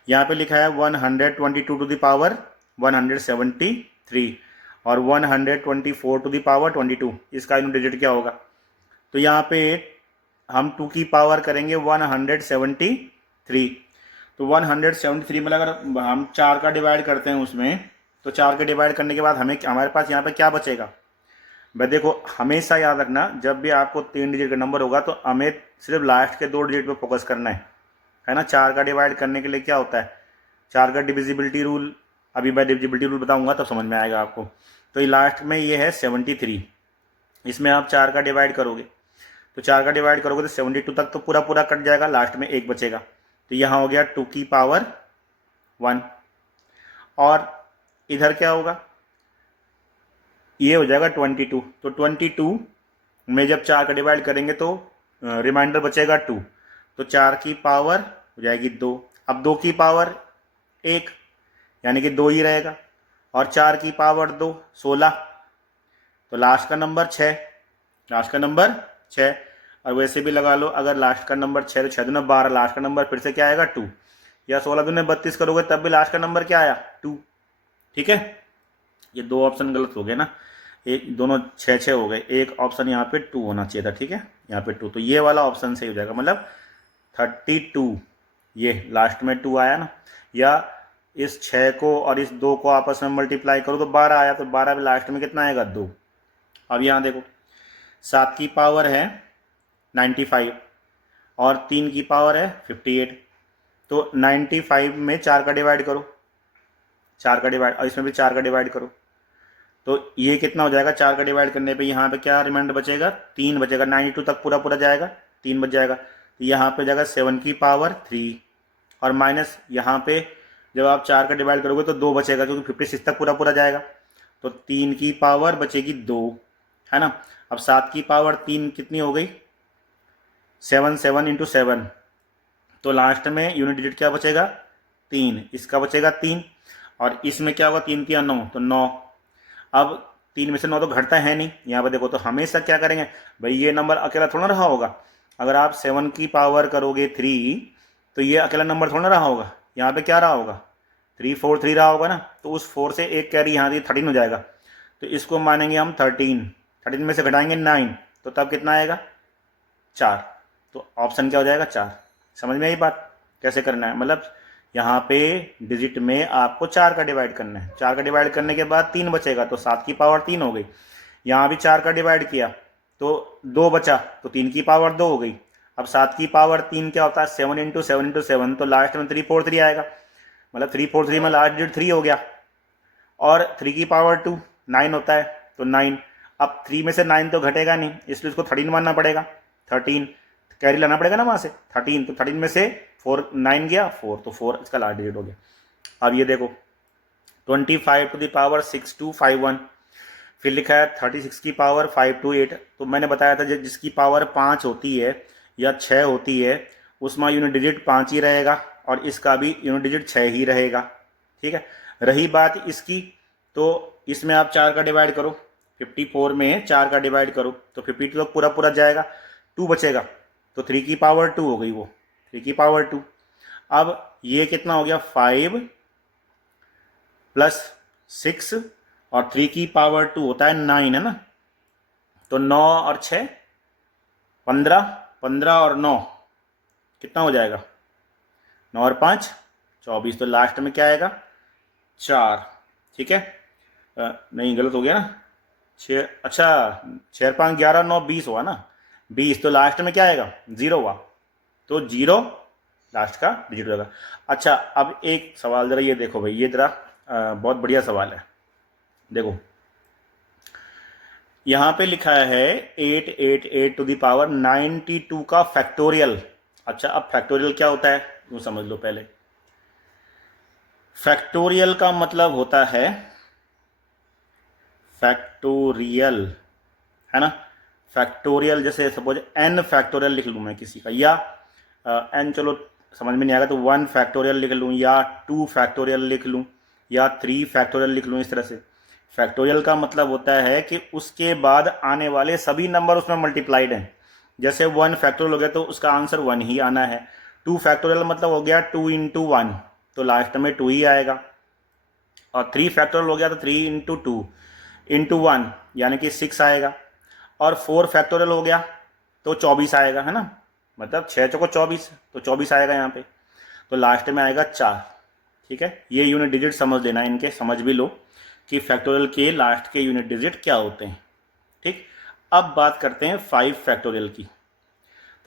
यहाँ पे लिखा है 122 टू द पावर 173 और 124 टू द पावर 22, इसका यूनिट डिजिट क्या होगा? तो यहाँ पे हम 2 की पावर करेंगे 173, तो 173 में अगर हम 4 का डिवाइड करते हैं उसमें, तो 4 के डिवाइड करने के बाद हमारे पास यहाँ पे क्या बचेगा? भाई देखो, हमेशा याद रखना, जब भी आपको 3 डिजिट का नंबर होगा तो हमें सिर्फ लास्ट के 2 डिजिट पे फोकस करना है ना। 4 का डिवाइड करने के लिए क्या होता है? 4 का डिविजिबिलिटी रूल, अभी मैं डिविजिबिलिटी रूल बताऊंगा तब समझ में आएगा आपको। तो ये लास्ट में ये है 73, इसमें आप 4 का डिवाइड करोगे, तो 4 का डिवाइड करोगे तो 72 तक तो पूरा पूरा कट जाएगा, लास्ट में 1 बचेगा। तो यहाँ हो गया 2 की पावर 1, और इधर क्या होगा? ये हो जाएगा 22। तो 22 में जब 4 का डिवाइड करेंगे तो रिमाइंडर बचेगा 2, तो 4 की पावर हो जाएगी 2। अब 2 की पावर 1 यानी कि 2 ही रहेगा, और 4 की पावर 2 16, तो लास्ट का नंबर 6, लास्ट का नंबर 6। और वैसे भी लगा लो, अगर लास्ट का नंबर 6 तो 6 दूना 12, लास्ट का नंबर फिर से क्या आएगा? 2, या 16 दूने 32 करोगे तब भी लास्ट का नंबर क्या आया? 2। ठीक है, ये 2 ऑप्शन गलत हो गए ना, एक दोनों 6 हो गए, एक ऑप्शन यहाँ पे 2 होना चाहिए था। ठीक है, यहाँ पे 2, तो ये वाला ऑप्शन सही हो जाएगा, मतलब 32, ये लास्ट में 2 आया ना। या इस 6 को और इस 2 को आपस में मल्टीप्लाई करो तो 12 आया, तो 12 भी लास्ट में कितना आएगा? 2। अब यहाँ देखो, 7 की पावर है 95 और 3 की पावर है 58, तो 95 में 4 का डिवाइड करो, 4 का डिवाइड, और इसमें भी 4 का डिवाइड करो, तो ये कितना हो जाएगा? 4 का डिवाइड करने पे यहाँ पे क्या रिमाइंडर बचेगा? 3 बचेगा, 92 तक पूरा पूरा जाएगा, 3 बच जाएगा। तो यहाँ पे जाएगा 7 की पावर 3, और माइनस यहाँ पे जब आप 4 का डिवाइड करोगे तो 2 बचेगा, क्योंकि 56 तक पूरा पूरा जाएगा, तो 3 की पावर बचेगी 2, है ना। अब 7 की पावर 3 कितनी हो गई? 7, 7 इंटू 7, तो लास्ट में यूनिट डिजिट क्या बचेगा? 3, इसका बचेगा 3, और इसमें क्या होगा? 3 की 9, तो 9। अब 3 में से 9 तो घटता है नहीं, यहाँ पे देखो, तो हमेशा क्या करेंगे भाई, ये नंबर अकेला थोड़ा रहा होगा। अगर आप 7 की पावर करोगे 3, तो ये अकेला नंबर थोड़ा रहा होगा, यहाँ पे क्या रहा होगा? 3 4 3 रहा होगा ना, तो उस 4 से एक कैरी यहाँ 13 हो जाएगा, तो इसको मानेंगे हम 13, 13 में से घटाएंगे 9, तो तब कितना आएगा? 4। तो ऑप्शन क्या हो जाएगा? 4। समझ में आई बात कैसे करना है? मतलब यहाँ पे डिजिट में आपको 4 का डिवाइड करना है, 4 का डिवाइड करने के बाद 3 बचेगा, तो 7 की पावर 3 हो गई। यहाँ भी 4 का डिवाइड किया तो 2 बचा, तो 3 की पावर 2 हो गई। अब 7 की पावर 3 क्या होता है? 7 इंटू 7 इंटू 7, तो लास्ट में 3 4 3 आएगा, मतलब 3 4 3 में लास्ट डिजिट 3 हो गया। और 3 की पावर 2 9 होता है, तो 9। अब 3 में से 9 तो घटेगा नहीं, इसलिए उसको 13 मानना पड़ेगा, 13 कैरी लाना पड़ेगा ना वहाँ से 13, तो 13 में से 4 9 गया 4, तो 4 इसका लास्ट डिजिट हो गया। अब ये देखो 25 टू द पावर 6251, फिर लिखा है 36 की पावर 528। तो मैंने बताया था जिसकी पावर 5 होती है या 6 होती है उसमें यूनिट डिजिट 5 ही रहेगा, और इसका भी यूनिट डिजिट 6 ही रहेगा। ठीक है, रही बात इसकी, तो इसमें आप 4 का डिवाइड करो, 54 में 4 का डिवाइड करो तो 52 तक पूरा पूरा जाएगा, 2 बचेगा, तो 3 की पावर 2 हो गई, वो 3 की पावर 2। अब ये कितना हो गया? 5 प्लस 6, और 3 की पावर 2 होता है 9, है ना। तो 9 और 6 15, 15 और 9 कितना हो जाएगा? 9 और 5 24, तो लास्ट में क्या आएगा? 4। ठीक है, नहीं गलत हो गया ना, 6, अच्छा 6 5 11 9 20 हुआ ना, 20, तो लास्ट में क्या आएगा? 0 हुआ, तो 0 लास्ट का डिजिट होगा। अच्छा, अब एक सवाल जरा ये देखो भाई, ये जरा बहुत बढ़िया सवाल है। देखो यहाँ पे लिखा है 888 टू द पावर 92 का फैक्टोरियल। अच्छा, अब फैक्टोरियल क्या होता है वो समझ लो पहले। फैक्टोरियल का मतलब होता है, फैक्टोरियल है ना, फैक्टोरियल जैसे सपोज n फैक्टोरियल लिख लूँ मैं किसी का, या n चलो समझ में नहीं आएगा तो 1 फैक्टोरियल लिख लूँ, या 2 फैक्टोरियल लिख लूँ, या 3 फैक्टोरियल लिख लूँ। इस तरह से फैक्टोरियल का मतलब होता है कि उसके बाद आने वाले सभी नंबर उसमें मल्टीप्लाइड हैं। जैसे 1 फैक्टोरियल हो गया तो उसका आंसर 1 ही आना है। 2 फैक्टोरियल मतलब हो गया 2 इंटू 1, तो लास्ट में 2 ही आएगा। और 3 फैक्टोरियल हो गया तो 3 इंटू 2 इंटू 1 यानी कि 6 आएगा। और 4 फैक्टोरियल हो गया तो 24 आएगा, है ना, मतलब 6 चौको 24, तो 24 आएगा यहाँ पे। तो लास्ट में आएगा 4। ठीक है, ये यूनिट डिजिट समझ लेना, इनके समझ भी लो कि फैक्टोरियल के लास्ट के यूनिट डिजिट क्या होते हैं। ठीक, अब बात करते हैं 5 फैक्टोरियल की।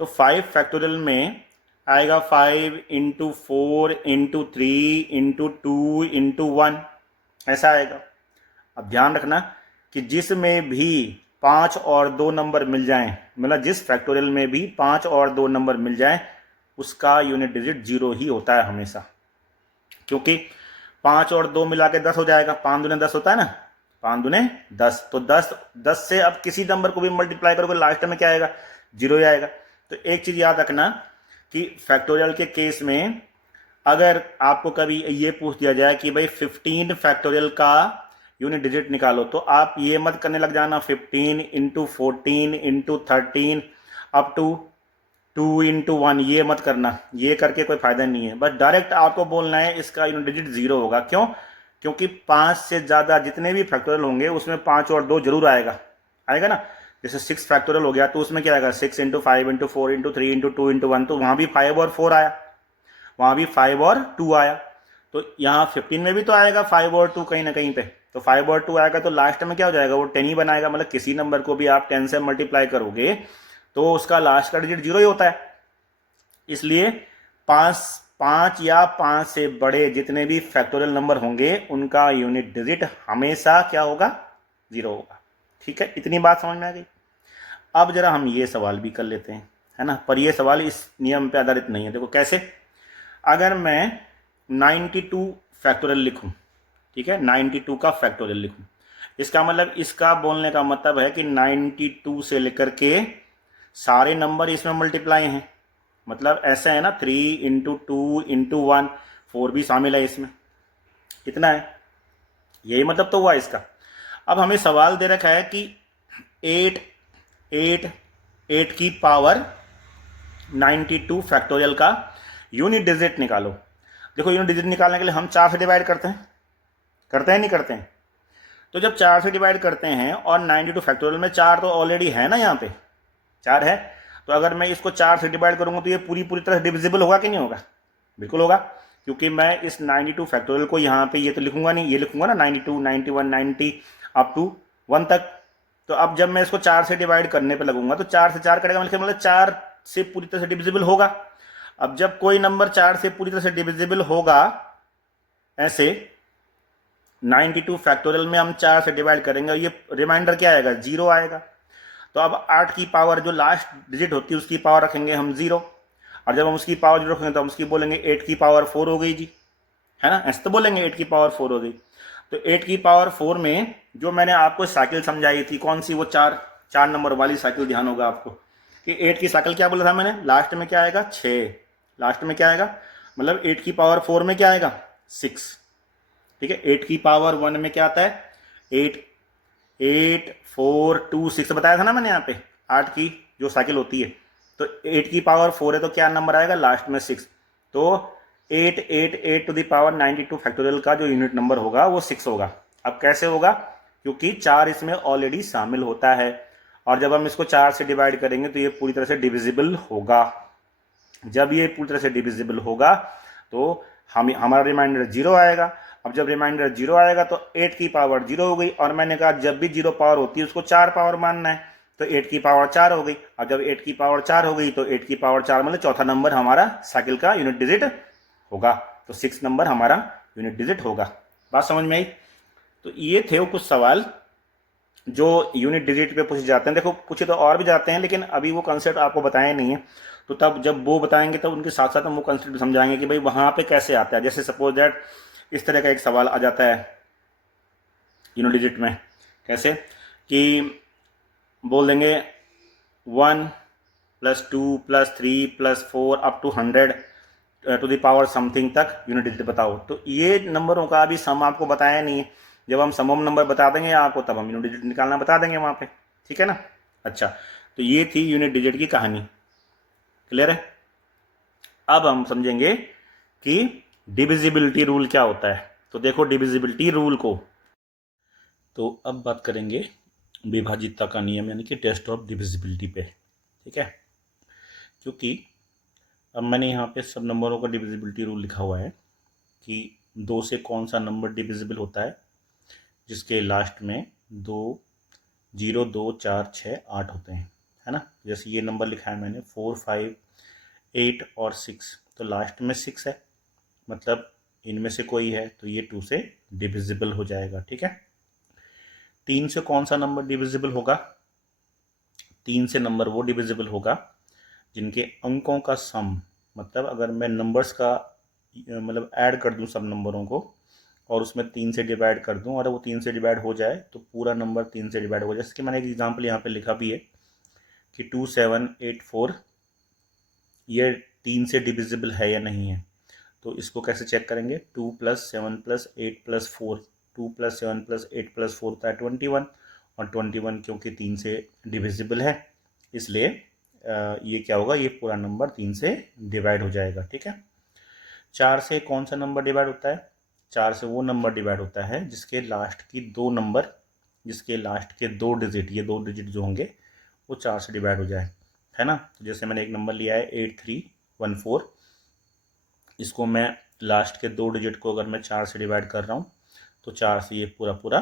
तो 5 फैक्टोरियल में आएगा 5 इंटू 4 इंटू 3 इंटू 2 इंटू 1, ऐसा आएगा। अब ध्यान रखना कि जिसमें भी 5 और 2 नंबर मिल जाएं, मतलब जिस फैक्टोरियल में भी 5 और 2 नंबर मिल जाएं, उसका यूनिट डिजिट 0 ही होता है हमेशा। क्योंकि 5 और 2 मिला के 10 हो जाएगा, 5 दूने 10 होता है ना, 5 दूने 10, तो 10 से अब किसी नंबर को भी मल्टीप्लाई करोगे लास्ट में क्या आएगा, 0 ही आएगा। तो एक चीज़ याद रखना कि फैक्टोरियल के केस में अगर आपको कभी ये पूछ दिया जाए कि भाई 15 फैक्टोरियल का यूनिट डिजिट निकालो, तो आप ये मत करने लग जाना 15 into 14 into 13 up to 2 into 1, ये मत करना, ये करके कोई फायदा नहीं है। बस डायरेक्ट आपको बोलना है इसका यूनिट डिजिट 0 होगा। क्यों? क्योंकि 5 से ज़्यादा जितने भी फैक्टोरियल होंगे उसमें 5 और 2 जरूर आएगा, आएगा ना। जैसे 6 फैक्टोरियल हो गया तो उसमें क्या आएगा, 6 into 5 into 4 into 3 into 2 into 1, तो वहाँ भी 5 और 4 आया, वहाँ भी 5 और 2 आया। तो यहाँ 15 में भी तो आएगा 5 और 2 कहीं ना कहीं पे, तो 5 और 2 आएगा, तो लास्ट में क्या हो जाएगा, वो 10 ही बनाएगा। मतलब किसी नंबर को भी आप 10 से मल्टीप्लाई करोगे तो उसका लास्ट का डिजिट 0 ही होता है। इसलिए 5 या 5 से बड़े जितने भी फैक्टोरियल नंबर होंगे उनका यूनिट डिजिट हमेशा क्या होगा, 0 होगा। ठीक है, इतनी बात समझ में आ गई। अब जरा हम ये सवाल भी कर लेते हैं, है ना, पर ये सवाल इस नियम पे आधारित नहीं है। देखो कैसे, अगर मैं 92 फैक्टोरियल लिखूं, ठीक है, 92 का फैक्टोरियल लिखूं, इसका मतलब, इसका बोलने का मतलब है कि 92 से लेकर के सारे नंबर इसमें मल्टीप्लाई हैं। मतलब ऐसा है ना, 3 इंटू 2 इंटू 1, 4 भी शामिल है इसमें। कितना है, यही मतलब तो हुआ इसका। अब हमें सवाल दे रखा है कि 8 8 8 की पावर 92 फैक्टोरियल का यूनिट डिजिट निकालो। देखो यूनिट डिजिट निकालने के लिए हम 4 से डिवाइड करते हैं नहीं करते हैं। तो जब 4 से डिवाइड करते हैं और 92 फैक्टोरियल में 4 तो ऑलरेडी है ना, यहाँ पे 4 है, तो अगर मैं इसको 4 से डिवाइड करूंगा तो ये पूरी तरह डिविजिबल होगा कि नहीं होगा, बिल्कुल होगा। क्योंकि मैं इस 92 फैक्टोरियल को यहाँ पे ये तो लिखूंगा नहीं, ये लिखूंगा ना 92 91 90 अप टू 1 तक। तो अब जब मैं इसको 4 से डिवाइड करने पे लगूंगा तो 4 से 4 करेगा, मतलब 4 से पूरी तरह से डिविजिबल होगा। अब जब कोई नंबर 4 से पूरी तरह से डिविजिबल होगा, ऐसे 92 फैक्टोरियल में हम 4 से डिवाइड करेंगे और ये रिमाइंडर क्या आएगा, 0 आएगा। तो अब 8 की पावर जो लास्ट डिजिट होती है उसकी पावर रखेंगे हम 0, और जब हम उसकी पावर 0 रखेंगे तो हम उसकी बोलेंगे 8 की पावर 4 हो गई जी, है ना, ऐसे तो बोलेंगे 8 की पावर 4 हो गई। तो 8 की पावर 4 में जो मैंने आपको साइकिल समझाई थी, कौन सी, वो 4 नंबर वाली साइकिल, ध्यान होगा आपको कि 8 की साइकिल क्या बोला था मैंने, लास्ट में क्या आएगा, 6, लास्ट में क्या आएगा, मतलब 8 की पावर 4 में क्या आएगा, 6। ठीक है, 8 की पावर 1 में क्या आता है, 8 8 4 2 6 बताया था ना मैंने यहाँ पे, 8 की जो साइकिल होती है। तो 8 की पावर 4 है तो क्या नंबर आएगा, लास्ट में 6। तो 8 टू द पावर 92 फैक्टोरियल का जो यूनिट नंबर होगा वो 6 होगा। अब कैसे होगा, क्योंकि 4 इसमें ऑलरेडी शामिल होता है, और जब हम इसको 4 से डिवाइड करेंगे तो ये पूरी तरह से डिविजिबल होगा। जब ये पूरी तरह से डिविजिबल होगा तो हमारा रिमाइंडर 0 आएगा। अब जब रिमाइंडर 0 आएगा तो 8 की पावर 0 हो गई, और मैंने कहा जब भी 0 पावर होती है उसको 4 पावर मानना है, तो 8 की पावर 4 हो गई। और जब 8 की पावर 4 हो गई तो 8 की पावर 4 मतलब चौथा नंबर हमारा साइकिल का यूनिट डिजिट होगा। तो 6 नंबर हमारा यूनिट डिजिट होगा। बात समझ में आई? तो ये थे वो कुछ सवाल जो यूनिट डिजिट पे पूछे जाते हैं। देखो पूछे तो और भी जाते हैं, लेकिन अभी वो कंसेप्ट आपको बताया नहीं है, तो तब जब वो बताएंगे तब उनके साथ साथ हम वो कंसेप्ट समझाएंगे कि भाई वहाँ पे कैसे आता है। जैसे सपोज दैट इस तरह का एक सवाल आ जाता है यूनिट डिजिट में, कैसे कि बोल देंगे 1 + 2 + 3 + 4 up to 100 to the power something तक यूनिट डिजिट बताओ। तो ये नंबरों का अभी सम आपको बताया नहीं है, जब हम समम नंबर बता देंगे आपको तब हम यूनिट डिजिट निकालना बता देंगे वहाँ पे, ठीक है ना। अच्छा, तो ये थी यूनिट डिजिट की कहानी, क्लियर है। अब हम समझेंगे कि डिविजिबिलिटी रूल क्या होता है, तो देखो डिविजिबिलिटी रूल को, तो अब बात करेंगे विभाजितता का नियम यानी कि टेस्ट ऑफ डिविजिबिलिटी पे। ठीक है, क्योंकि अब मैंने यहाँ पे सब नंबरों का डिविजिबिलिटी रूल लिखा हुआ है कि 2 से कौन सा नंबर डिविजिबल होता है, जिसके लास्ट में 2 0 2 4 6 8 होते हैं, है ना। जैसे ये नंबर लिखा है मैंने 4 5 8 और 6, तो लास्ट में 6 है, मतलब इनमें से कोई है, तो ये 2 से डिविजिबल हो जाएगा। ठीक है, 3 से कौन सा नंबर डिविजिबल होगा, 3 से नंबर वो डिविजिबल होगा जिनके अंकों का सम, मतलब अगर मैं नंबर्स का मतलब ऐड कर दूं सब नंबरों को और उसमें 3 से डिवाइड कर दूं और वो 3 से डिवाइड हो जाए तो पूरा नंबर 3 से डिवाइड हो जाए। जैसे कि मैंने एक एग्जांपल यहाँ पे लिखा भी है कि 2784 ये 3 से डिविजिबल है या नहीं है, तो इसको कैसे चेक करेंगे, 2 + 7 + 8 + 4, 2 + 7 + 8 + 4 होता है 21, और 21 क्योंकि 3 से डिविजिबल है इसलिए ये क्या होगा, ये पूरा नंबर 3 से डिवाइड हो जाएगा। ठीक है, 4 से कौन सा नंबर डिवाइड होता है, 4 से वो नंबर डिवाइड होता है जिसके लास्ट की 2 नंबर, जिसके लास्ट के 2 डिजिट, ये 2 डिजिट जो होंगे वो 4 से डिवाइड हो जाए, है ना। तो जैसे मैंने एक नंबर लिया है 8314, इसको मैं लास्ट के 2 डिजिट को अगर मैं 4 से डिवाइड कर रहा हूँ तो 4 से ये पूरा पूरा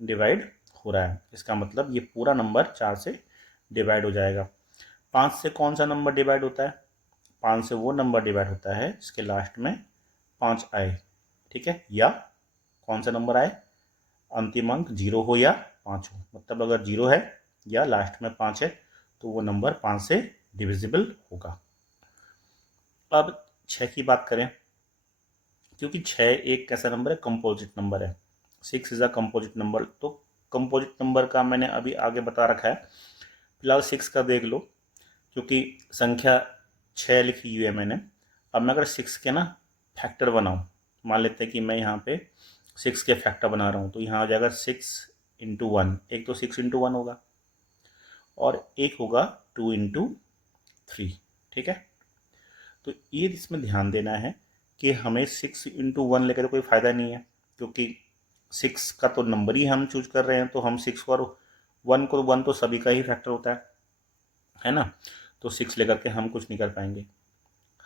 डिवाइड हो रहा है, इसका मतलब ये पूरा नंबर 4 से डिवाइड हो जाएगा। 5 से कौन सा नंबर डिवाइड होता है, 5 से वो नंबर डिवाइड होता है जिसके लास्ट में 5 आए। ठीक है, या कौन सा नंबर आए, अंतिम अंक 0 हो या 5 हो, मतलब अगर 0 है या लास्ट में 5 है तो वो नंबर 5 से डिविजिबल होगा। अब 6 की बात करें, क्योंकि 6 एक कैसा नंबर है, कंपोजिट नंबर है, 6 इज अ कंपोजिट नंबर, तो कंपोजिट नंबर का मैंने अभी आगे बता रखा है, फिलहाल 6 का देख लो, क्योंकि संख्या 6 लिखी हुई है मैंने। अब मैं अगर 6 के ना फैक्टर बनाऊं, मान लेते हैं कि मैं यहाँ पे 6 के फैक्टर बना रहा हूँ, तो यहाँ आ जाएगा 6 × 1, एक तो 6 × 1 होगा और एक होगा 2 × 3। ठीक है, तो ये इसमें ध्यान देना है कि हमें 6 × 1 लेकर तो कोई फ़ायदा नहीं है, क्योंकि 6 का तो नंबर ही हम चूज कर रहे हैं, तो हम 6 और 1 को, 1 तो सभी का ही फैक्टर होता है ना, तो 6 लेकर के हम कुछ नहीं कर पाएंगे।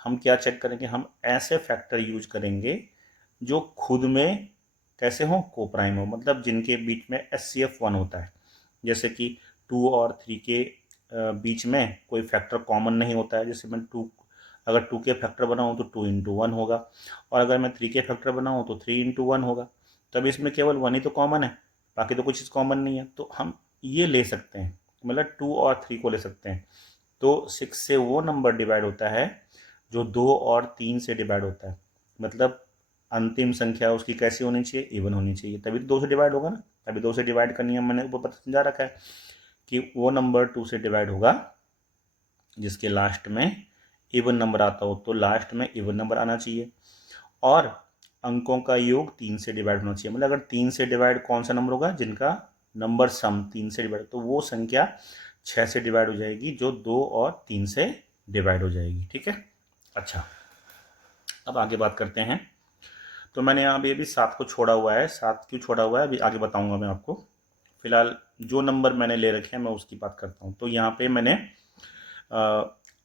हम क्या चेक करेंगे, हम ऐसे फैक्टर यूज करेंगे जो खुद में कैसे हो, कोप्राइम हो, मतलब जिनके बीच में SCF 1 होता है। जैसे कि 2 और 3 के बीच में कोई फैक्टर कॉमन नहीं होता है, जैसे मैं 2, अगर 2 के फैक्टर बनाऊँ तो 2 × 1 होगा, और अगर मैं 3 के फैक्टर बनाऊँ तो 3 × 1 होगा, तब इसमें केवल 1 ही तो कॉमन है, बाकी तो कुछ चीज़ कॉमन नहीं है, तो हम ये ले सकते हैं, मतलब 2 और 3 को ले सकते हैं। तो 6 से वो नंबर डिवाइड होता है जो 2 और 3 से डिवाइड होता है, मतलब अंतिम संख्या उसकी कैसी होनी चाहिए, इवन होनी चाहिए, तभी तो 2 से डिवाइड होगा ना। तभी 2 से डिवाइड का नियम मैंने ऊपर पता समझा रखा है कि वो नंबर 2 से डिवाइड होगा जिसके लास्ट में इवन नंबर आता हो, तो लास्ट में इवन नंबर आना चाहिए, और अंकों का योग 3 से डिवाइड होना चाहिए, मतलब अगर 3 से डिवाइड कौन सा नंबर होगा, जिनका नंबर सम 3 से डिवाइड, तो वो संख्या 6 से डिवाइड हो जाएगी जो 2 और 3 से डिवाइड हो जाएगी। ठीक है, अच्छा अब आगे बात करते हैं। तो मैंने यहाँ अभी 7 को छोड़ा हुआ है, 7 क्यों छोड़ा हुआ है अभी आगे बताऊंगा मैं आपको, फिलहाल जो नंबर मैंने ले रखे हैं मैं उसकी बात करता हूँ। तो यहाँ पे मैंने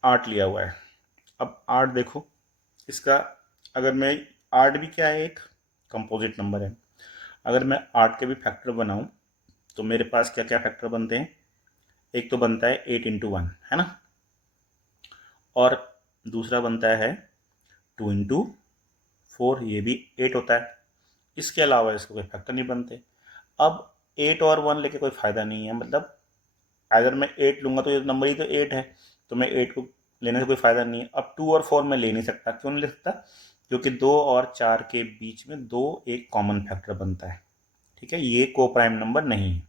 8 लिया हुआ है। अब 8 देखो, इसका अगर मैं 8 भी क्या है, एक कंपोजिट नंबर है, अगर मैं 8 के भी फैक्टर बनाऊं तो मेरे पास क्या क्या फैक्टर बनते हैं, एक तो बनता है 8 × 1, है ना, और दूसरा बनता है 2 × 4, ये भी 8 होता है, इसके अलावा इसको कोई फैक्टर नहीं बनते। अब 8 और 1 लेके कोई फ़ायदा नहीं है, मतलब अगर मैं 8 लूँगा तो ये नंबर ही तो 8 है, तो मैं 8 को लेने से कोई फ़ायदा नहीं है। अब 2 और 4 मैं ले नहीं सकता, क्यों नहीं ले सकता, क्योंकि 2 और 4 के बीच में 2 एक कॉमन फैक्टर बनता है। ठीक है, ये को प्राइम नंबर नहीं है,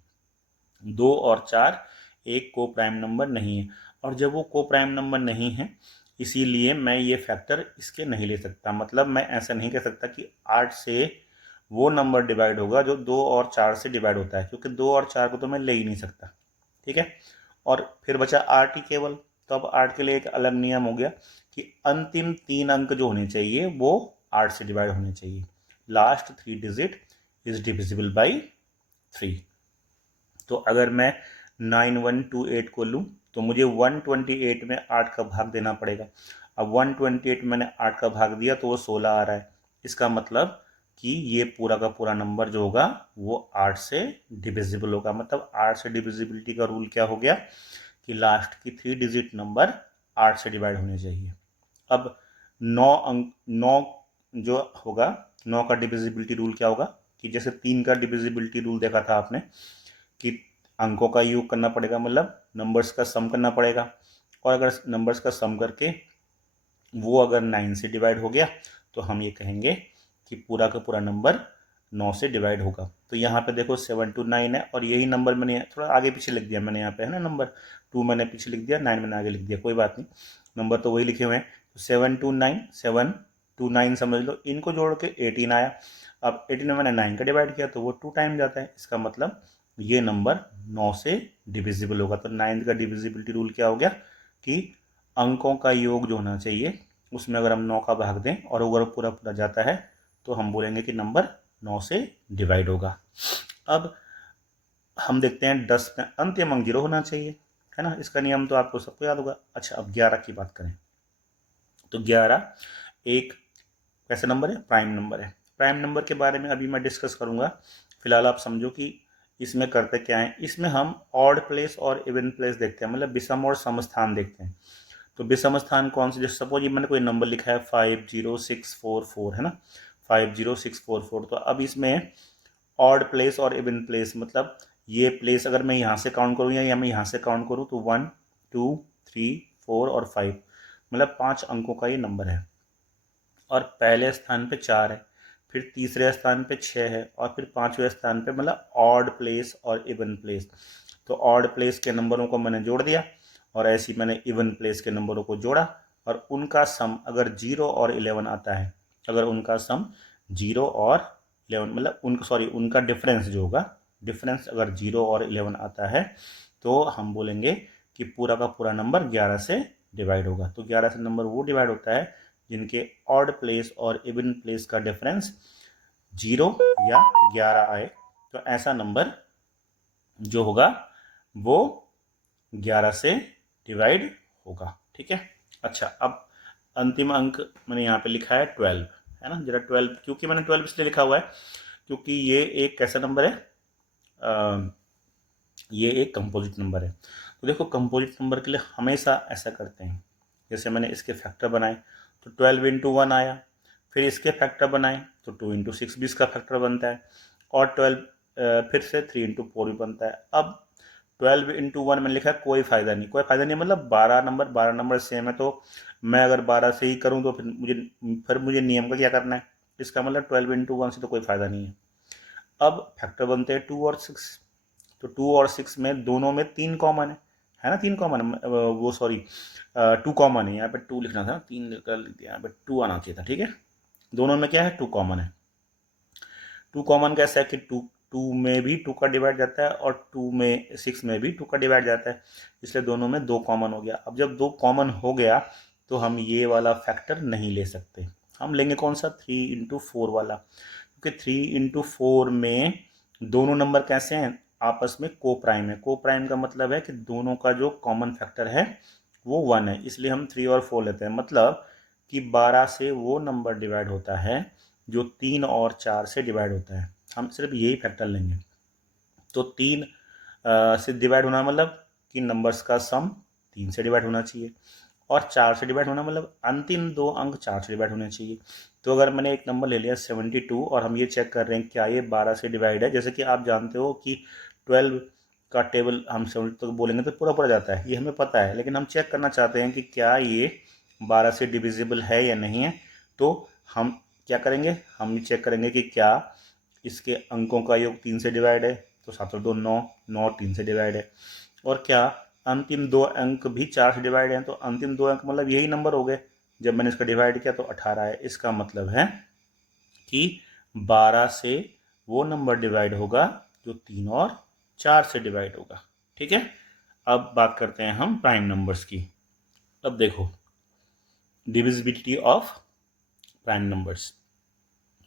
2 और 4 एक को प्राइम नंबर नहीं है, और जब वो को प्राइम नंबर नहीं है इसीलिए मैं ये फैक्टर इसके नहीं ले सकता, मतलब मैं ऐसा नहीं कह सकता कि 8 से वो नंबर डिवाइड होगा जो 2 और 4 से डिवाइड होता है, क्योंकि 2 और 4 को तो मैं ले ही नहीं सकता। ठीक है, और फिर बचा 8 ही केवल, तो अब 8 के लिए एक अलग नियम हो गया कि अंतिम 3 अंक जो होने चाहिए वो 8 से डिवाइड होने चाहिए। Last 3 digit is divisible by 3। तो अगर मैं 9128 को लूँ तो मुझे 128 में 8 का भाग देना पड़ेगा। अब 128 मैंने 8 का भाग दिया तो वो 16 आ रहा है। इसका मतलब कि ये पूरा का पूरा नंबर जो होगा वो 8 से डिविजिबल होगा। मतलब 8 से डिविजिबिलिटी का रूल क्या हो गया कि लास्ट की 3 डिजिट नंबर 8 से डिवाइड होने चाहिए। अब 9 जो होगा, 9 का डिविजिबिलिटी रूल क्या होगा कि जैसे 3 का डिविजिबिलिटी रूल देखा था आपने कि अंकों का योग करना पड़ेगा, मतलब नंबर्स का सम करना पड़ेगा, और अगर नंबर्स का सम करके वो अगर 9 से डिवाइड हो गया तो हम ये कहेंगे कि पूरा का पूरा नंबर 9 से डिवाइड होगा। तो यहाँ पे देखो 7 to 9 है, और यही नंबर मैंने थोड़ा आगे पीछे लिख दिया, मैंने यहाँ पे है ना नंबर 2 मैंने पीछे लिख दिया, 9 मैंने आगे लिख दिया, कोई बात नहीं, नंबर तो वही लिखे हुए हैं। 7 to 9, 7 to 9 समझ लो, इनको जोड़ के 18 आया। अब 18 में मैंने 9 का डिवाइड किया तो वो 2 टाइम जाता है। इसका मतलब ये नंबर 9 से डिविजिबल होगा। तो 9 का डिविजिबिलिटी रूल क्या हो गया कि अंकों का योग जो होना चाहिए उसमें अगर हम 9 का भाग दें और अगर पूरा पूरा जाता है तो हम बोलेंगे कि नंबर 9 से डिवाइड होगा। अब हम देखते हैं 10 में अंतिम अंक 0 होना चाहिए, है ना। इसका नियम तो आपको सबको याद होगा। अच्छा, अब 11 की बात करें तो 11 एक कैसा नंबर है, प्राइम नंबर है। प्राइम नंबर के बारे में अभी मैं डिस्कस करूंगा। फिलहाल आप समझो कि इसमें करते क्या है। इसमें हम ऑड प्लेस और इवन प्लेस देखते हैं, मतलब विषम और सम स्थान देखते हैं। तो विषम स्थान कौन से, जैसे सपोज ये मैंने कोई नंबर लिखा है 50644, है ना, 50644। तो अब इसमें ऑड प्लेस और इवन प्लेस, मतलब ये प्लेस अगर मैं यहाँ से काउंट करूँ या मैं यहाँ से काउंट करूँ तो 1 2 3 4 और 5, मतलब 5 अंकों का ये नंबर है। और पहले स्थान पे 4 है, फिर तीसरे स्थान पे 6 है, और फिर पांचवें स्थान पे मतलब ऑड प्लेस और इवन प्लेस। तो ऑड प्लेस के नंबरों को मैंने जोड़ दिया और ऐसे ही मैंने इवन प्लेस के नंबरों को जोड़ा, और उनका सम अगर 0 और 11 आता है, अगर उनका सम 0 और 11 मतलब उनका डिफरेंस जो होगा, डिफरेंस अगर 0 और 11 आता है तो हम बोलेंगे कि पूरा का पूरा नंबर 11 से डिवाइड होगा। तो 11 से नंबर वो डिवाइड होता है जिनके ऑड प्लेस और इवन प्लेस का डिफरेंस 0 या 11 आए। तो ऐसा नंबर जो होगा वो 11 से डिवाइड होगा। ठीक है। अच्छा, अब अंतिम अंक मैंने यहाँ पे लिखा है 12, है ना। जरा 12, क्योंकि मैंने 12 इसलिए लिखा हुआ है क्योंकि ये एक कैसा नंबर है, ये एक कंपोजिट नंबर है। तो देखो कंपोजिट नंबर के लिए हमेशा ऐसा करते हैं, जैसे मैंने इसके फैक्टर बनाए तो 12 इंटू 1 आया, फिर इसके फैक्टर बनाए तो 2 इंटू 6 भी इसका फैक्टर बनता है, और 12 फिर से 3 इंटू 4 भी बनता है। अब 12 इंटू 1 में लिखा है कोई फ़ायदा नहीं, कोई फ़ायदा नहीं मतलब 12 नंबर सेम है, तो मैं अगर 12 से ही करूँ तो फिर मुझे नियम का क्या करना है। इसका मतलब 12 इंटू 1 से तो कोई फ़ायदा नहीं है। अब फैक्टर बनते हैं 2 और 6, तो 2 और 6 में दोनों में 3 कॉमन है ना, 3 कॉमन है, वो सॉरी 2 कॉमन है, यहाँ पे 2 लिखना था, 3 कर दिया, यहाँ पे 2 आना चाहिए था। ठीक है, दोनों में क्या है, 2 कॉमन है। 2 कॉमन कैसा है कि 2 में भी 2 का डिवाइड जाता है और 6 में भी 2 का डिवाइड जाता है, इसलिए दोनों में 2 कॉमन हो गया। अब जब 2 कॉमन हो गया तो हम ये वाला फैक्टर नहीं ले सकते, हम लेंगे कौन सा, 3 इंटू 4 वाला, क्योंकि 3 इंटू 4 में दोनों नंबर कैसे हैं, आपस में को प्राइम है। को प्राइम का मतलब है कि दोनों का जो कॉमन फैक्टर है वो 1 है, इसलिए हम 3 और 4 लेते हैं। मतलब कि 12 से वो नंबर डिवाइड होता है जो 3 और 4 से डिवाइड होता है, हम सिर्फ यही फैक्टर लेंगे। तो 3 से डिवाइड होना मतलब कि नंबर्स का सम 3 से डिवाइड होना चाहिए, और 4 से डिवाइड होना मतलब अंतिम 2 अंक 4 से डिवाइड होने चाहिए। तो अगर मैंने एक नंबर ले लिया 72 और हम ये चेक कर रहे हैं क्या ये 12 से डिवाइड है, जैसे कि आप जानते हो कि 12 का टेबल हम 70 तक बोलेंगे तो पूरा पूरा जाता है, ये हमें पता है, लेकिन हम चेक करना चाहते हैं कि क्या ये 12 से डिविजिबल है या नहीं है। तो हम क्या करेंगे, हम चेक करेंगे कि क्या इसके अंकों का योग 3 से डिवाइड है, तो 7 और 2 9, 9 3 से डिवाइड है, और क्या अंतिम 2 अंक भी 4 से डिवाइड हैं, तो अंतिम 2 अंक मतलब यही नंबर हो गए, जब मैंने इसका डिवाइड किया तो 18 है। इसका मतलब है कि 12 से वो नंबर डिवाइड होगा जो 3 और 4 से डिवाइड होगा। ठीक है, अब बात करते हैं हम प्राइम नंबर्स की। अब देखो डिविजिबिलिटी ऑफ प्राइम नंबर्स।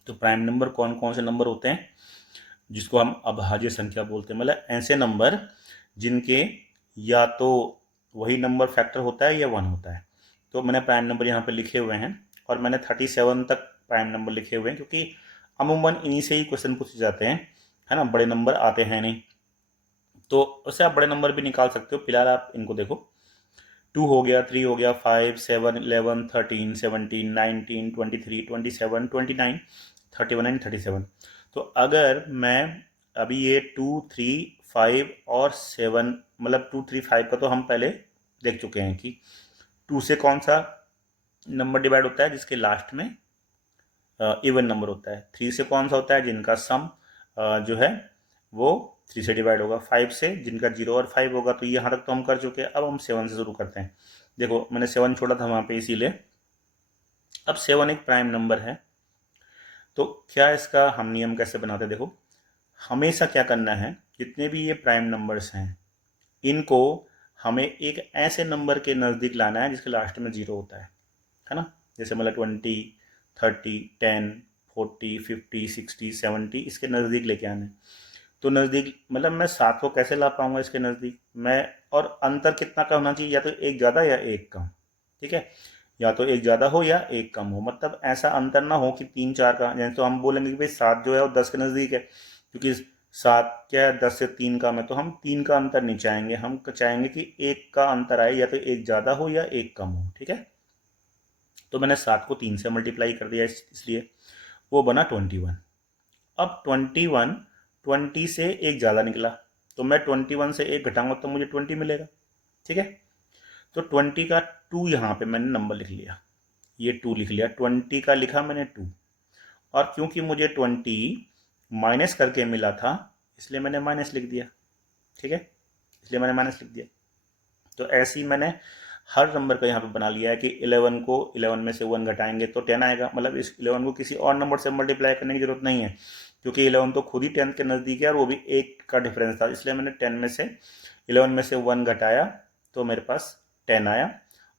तो प्राइम नंबर कौन कौन से नंबर होते हैं, जिसको हम अभाज्य संख्या बोलते हैं, मतलब ऐसे नंबर जिनके या तो वही नंबर फैक्टर होता है या 1 होता है। तो मैंने प्राइम नंबर यहाँ पे लिखे हुए हैं और मैंने 37 तक प्राइम नंबर लिखे हुए हैं, क्योंकि अमूमन इन्हीं से ही क्वेश्चन पूछे जाते हैं, है ना, बड़े नंबर आते हैं नहीं। तो उससे आप बड़े नंबर भी निकाल सकते हो। फिलहाल आप इनको देखो, 2 हो गया, 3 हो गया, 5, 7, 11, 13, 17, 19, 23, 27, 29, 31 एंड 37। तो अगर मैं अभी ये 2, 3, 5 और 7, मतलब 2, 3, 5 का तो हम पहले देख चुके हैं कि 2 से कौन सा नंबर डिवाइड होता है, जिसके लास्ट में इवन नंबर होता है। 3 से कौन सा होता है, जिनका सम जो है वो 3 से डिवाइड होगा। 5 से जिनका 0 और 5 होगा। तो यहाँ तक तो हम कर चुके हैं। अब हम 7 से शुरू करते हैं। देखो मैंने 7 छोड़ा था वहाँ पे, इसीलिए अब 7 एक प्राइम नंबर है। तो क्या इसका हम नियम कैसे बनाते हैं, देखो हमेशा क्या करना है, जितने भी ये प्राइम नंबर्स हैं इनको हमें एक ऐसे नंबर के नज़दीक लाना है जिसके लास्ट में 0 होता है ना। जैसे मतलब 20, 30, 10, 40, 50, 60, 70 इसके नज़दीक लेके आने। तो नज़दीक मतलब मैं 7 को कैसे ला पाऊंगा इसके नज़दीक, मैं, और अंतर कितना का होना चाहिए, या तो एक ज़्यादा या एक कम, ठीक है, या तो एक ज़्यादा हो या एक कम हो। मतलब ऐसा अंतर ना हो कि 3, 4 का, जैसे तो हम बोलेंगे कि भाई 7 जो है वो 10 के नज़दीक है, क्योंकि 7 क्या है, 10 से 3 कम है, तो हम 3 का अंतर नहीं चाहेंगे, हम चाहेंगे कि एक का अंतर आए, या तो एक ज़्यादा हो या एक कम हो, ठीक है। तो मैंने 7 को 3 से मल्टीप्लाई कर दिया, इसलिए वो बना 21। अब 21 20 से एक ज़्यादा निकला, तो मैं 21 से एक घटाऊंगा तो मुझे 20 मिलेगा, ठीक है। तो 20 का 2 यहाँ पे मैंने नंबर लिख लिया, ये 2 लिख लिया, 20 का लिखा मैंने 2। और क्योंकि मुझे 20 माइनस करके मिला था, इसलिए मैंने माइनस लिख दिया, ठीक है, इसलिए मैंने माइनस लिख दिया। तो ऐसे ही मैंने हर नंबर का यहाँ पे बना लिया है कि 11 को 11 में से 1 घटाएंगे तो 10 आएगा। मतलब इस 11 को किसी और नंबर से मल्टीप्लाई करने की जरूरत नहीं है, क्योंकि 11 तो खुद ही 10 के नज़दीक है और वो भी 1 का डिफरेंस था। इसलिए मैंने 10 में से 11 में से 1 घटाया तो मेरे पास 10 आया,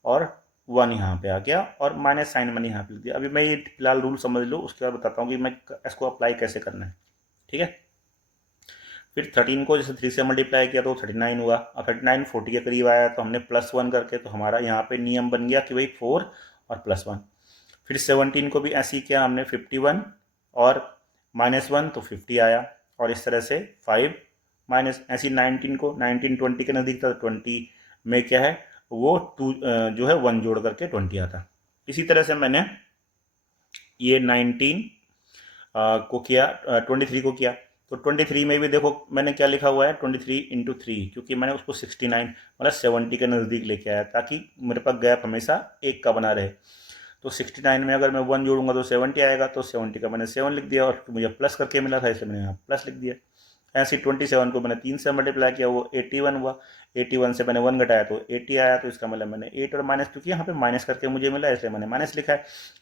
और 1 यहाँ पे आ गया, और माइनस साइन मैंने यहाँ पे लिख दिया। अभी मैं ये फिलहाल रूल समझ लो, उसके बाद बताता हूँ कि मैं इसको अप्लाई कैसे करना है, ठीक है। फिर 13 को जैसे 3 से मल्टीप्लाई किया तो 39 हुआ। अब 39 40 के करीब आया तो हमने +1 करके, तो हमारा यहाँ पे नियम बन गया कि भाई 4 और +1। फिर 17 को भी ऐसे ही किया हमने, 51 और -1 तो 50 आया, और इस तरह से 5 माइनस, ऐसी 19 को 19 20 के नज़दीक था, 20 में क्या है वो 2 जो है 1 जोड़ करके 20 आता। इसी तरह से मैंने ये 19 को किया, 23 को किया। तो 23 में भी देखो मैंने क्या लिखा हुआ है, 23 इंटू 3, क्योंकि मैंने उसको 69 मतलब 70 के नज़दीक लेके आया, ताकि मेरे पास गैप हमेशा एक का बना रहे। तो 69 में अगर मैं 1 जोड़ूंगा तो 70 आएगा, तो 70 का मैंने 7 लिख दिया, और मुझे प्लस करके मिला था इसलिए मैंने यहाँ प्लस लिख दिया। ऐसे 27 को मैंने 3 से मल्टीप्लाई किया, वो 81 हुआ। 81 से मैंने 1 घटाया तो 80 आया, तो इसका मतलब मैंने 8 और माइनस, क्योंकि यहाँ पे माइनस करके मुझे मिला इसलिए मैंने माइनस लिखा है,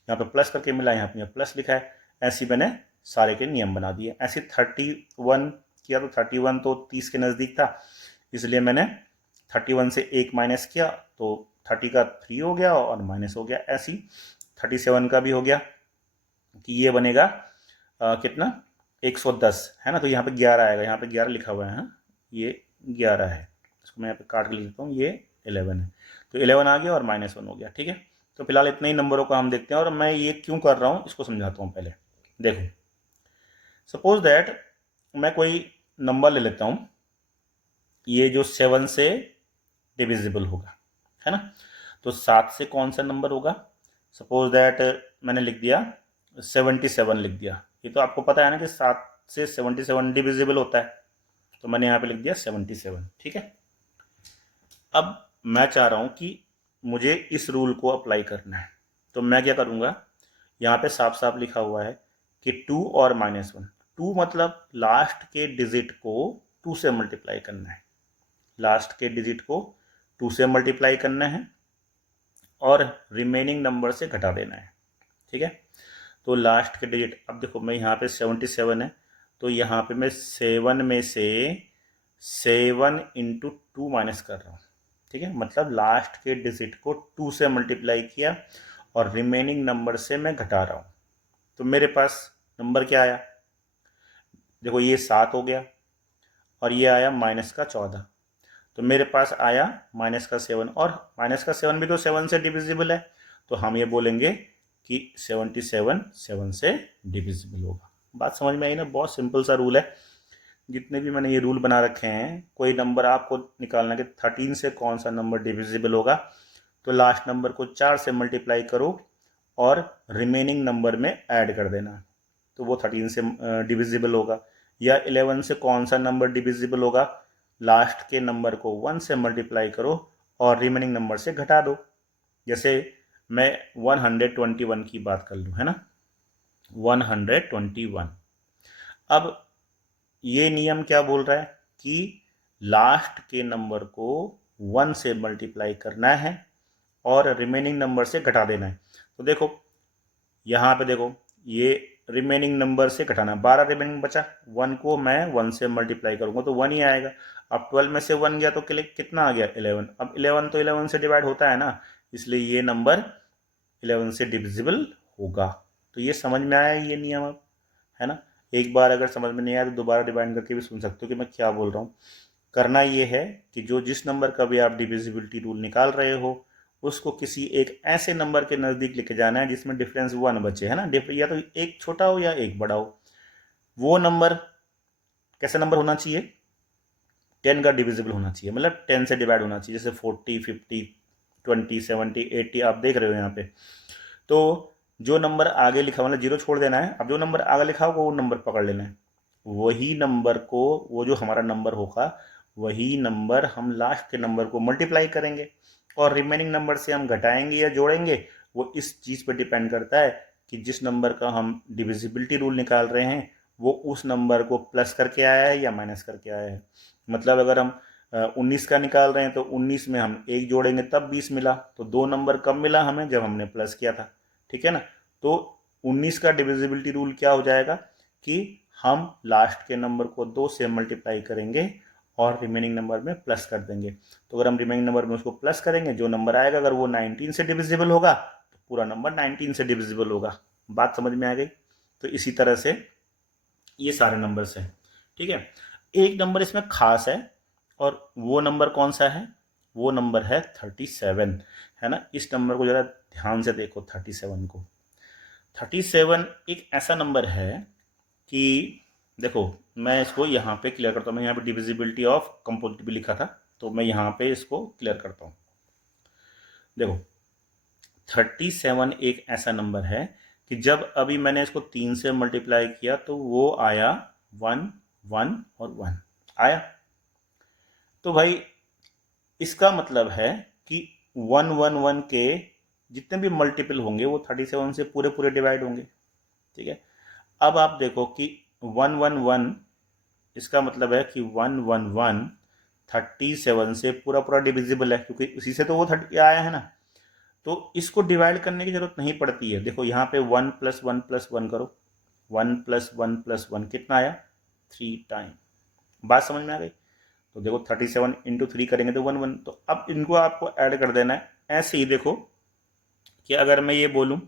यहाँ पे प्लस करके मिला, यहाँ पे प्लस लिखा है। ऐसे मैंने सारे के नियम बना दिए। ऐसे 31 किया तो 31 तो 30 के नज़दीक था, इसलिए मैंने 31 से 1 माइनस किया तो 30 का 3 हो गया और माइनस हो गया। ऐसी 37 का भी हो गया कि ये बनेगा कितना, 110 है ना। तो यहाँ पे 11 आएगा, यहाँ पे 11 लिखा हुआ है, हाँ ये 11 है, इसको मैं यहाँ पे काट के लिख देता हूँ, ये 11 है। तो 11 आ गया और -1 हो गया, ठीक है। तो फिलहाल इतने ही नंबरों को हम देखते हैं, और मैं ये क्यों कर रहा हूँ इसको समझाता हूँ पहले। देखो सपोज दैट मैं कोई नंबर ले लेता हूँ, ये जो 7 से डिविजिबल होगा, है ना। तो 7 से कौन सा नंबर होगा, सपोज दैट मैंने लिख दिया 77 लिख दिया। ये तो आपको पता है ना कि 7 से 77 डिविजिबल होता है, तो मैंने यहाँ पे लिख दिया 77, ठीक है। अब मैं चाह रहा हूँ कि मुझे इस रूल को अप्लाई करना है, तो मैं क्या करूँगा, यहाँ पे साफ साफ लिखा हुआ है कि 2 और -1। 2 मतलब लास्ट के डिजिट को 2 से मल्टीप्लाई करना है, लास्ट के डिजिट को 2 से मल्टीप्लाई करना है, और रिमेनिंग नंबर से घटा देना है, ठीक है। तो लास्ट के डिजिट, अब देखो मैं यहाँ पे 77 है, तो यहाँ पे मैं 7 में से 7 इंटू 2 माइनस कर रहा हूँ, ठीक है। मतलब लास्ट के डिजिट को 2 से मल्टीप्लाई किया और रिमेनिंग नंबर से मैं घटा रहा हूँ। तो मेरे पास नंबर क्या आया, देखो ये 7 हो गया और ये आया -14। तो मेरे पास आया -7, और -7 भी तो 7 से डिविजिबल है, तो हम ये बोलेंगे कि 77 7 से डिविजिबल होगा। बात समझ में आई ना? बहुत सिंपल सा रूल है। जितने भी मैंने ये रूल बना रखे हैं, कोई नंबर आपको निकालना कि 13 से कौन सा नंबर डिविजिबल होगा, तो लास्ट नंबर को 4 से मल्टीप्लाई करो और रिमेनिंग नंबर में ऐड कर देना, तो वो 13 से डिविजिबल होगा। या 11 से कौन सा नंबर डिविजिबल होगा, लास्ट के नंबर को 1 से मल्टीप्लाई करो और रिमेनिंग नंबर से घटा दो। जैसे मैं 121 की बात कर लूँ, है ना, 121। अब ये नियम क्या बोल रहा है कि लास्ट के नंबर को 1 से मल्टीप्लाई करना है और रिमेनिंग नंबर से घटा देना है। तो देखो यहाँ पे देखो, ये रिमेनिंग नंबर से घटाना, 12 रिमेनिंग बचा, 1 को मैं 1 से मल्टीप्लाई करूंगा तो 1 ही आएगा। अब 12 में से 1 गया तो कितना आ गया, 11। अब 11 तो 11 से डिवाइड होता है ना, इसलिए ये नंबर 11 से डिविजिबल होगा। तो ये समझ में आया ये नियम अब, है ना? एक बार अगर समझ में नहीं आया तो दोबारा डिवाइड करके भी सुन सकते हो कि मैं क्या बोल रहा हूँ। करना ये है कि जिस नंबर का भी आप डिविजिबिलिटी रूल निकाल रहे हो, उसको किसी एक ऐसे नंबर के नज़दीक लेके जाना है जिसमें डिफरेंस 1 बचे, है ना, या तो एक छोटा हो या एक बड़ा हो। वो नंबर कैसा नंबर होना चाहिए, 10 का डिविजिबल होना चाहिए, मतलब 10 से डिवाइड होना चाहिए। जैसे 40 50 20 70 80 आप देख रहे हो यहाँ पे। तो जो नंबर आगे लिखा, मतलब 0 छोड़ देना है, अब जो नंबर आगे लिखा होगा वो नंबर पकड़ लेना है। वही नंबर को, वो जो हमारा नंबर होगा, वही नंबर हम लास्ट के नंबर को मल्टीप्लाई करेंगे और रिमेनिंग नंबर से हम घटाएंगे या जोड़ेंगे। वो इस चीज़ पर डिपेंड करता है कि जिस नंबर का हम डिविजिबिलिटी रूल निकाल रहे हैं वो उस नंबर को प्लस करके आया है या माइनस करके आया है। मतलब अगर हम 19 का निकाल रहे हैं तो 19 में हम 1 जोड़ेंगे तब 20 मिला, तो 2 नंबर कब मिला हमें, जब हमने प्लस किया था, ठीक है ना। तो 19 का डिविजिबिलिटी रूल क्या हो जाएगा कि हम लास्ट के नंबर को 2 से मल्टीप्लाई करेंगे और रिमेनिंग नंबर में प्लस कर देंगे। तो अगर हम रिमेनिंग नंबर में उसको प्लस करेंगे, जो नंबर आएगा अगर वो 19 से डिविजिबल होगा तो पूरा नंबर 19 से डिविजिबल होगा। बात समझ में आ गई? तो इसी तरह से ये सारे नंबर्स हैं, ठीक है। एक नंबर इसमें खास है, और वो नंबर कौन सा है, वो नंबर है 37, है ना। इस नंबर को जरा ध्यान से देखो, 37 को। 37 एक ऐसा नंबर है कि देखो, मैं इसको यहाँ पे क्लियर करता हूँ। मैं यहाँ पे डिविजिबिलिटी ऑफ कंपोजिट भी लिखा था, तो मैं यहाँ पे इसको क्लियर करता हूँ। देखो 37 एक ऐसा नंबर है कि जब अभी मैंने इसको 3 से मल्टीप्लाई किया तो वो आया 1 1 और 1 आया। तो भाई इसका मतलब है कि 1 1 1 के जितने भी मल्टीपल होंगे वो 37 से पूरे पूरे डिवाइड होंगे, ठीक है। अब आप देखो कि 1 1 1, इसका मतलब है कि 1 1 1 37 से पूरा पूरा डिविजिबल है, क्योंकि उसी से तो वो 30 आया है ना। तो इसको डिवाइड करने की जरूरत नहीं पड़ती है। देखो यहाँ पे 1 + 1 + 1 करो, 1 + 1 + 1 कितना आया, 3 टाइम। बात समझ में आ गई? तो देखो 37 × 3 करेंगे तो 1 1। तो अब इनको आपको ऐड कर देना है। ऐसे ही देखो कि अगर मैं ये बोलूँ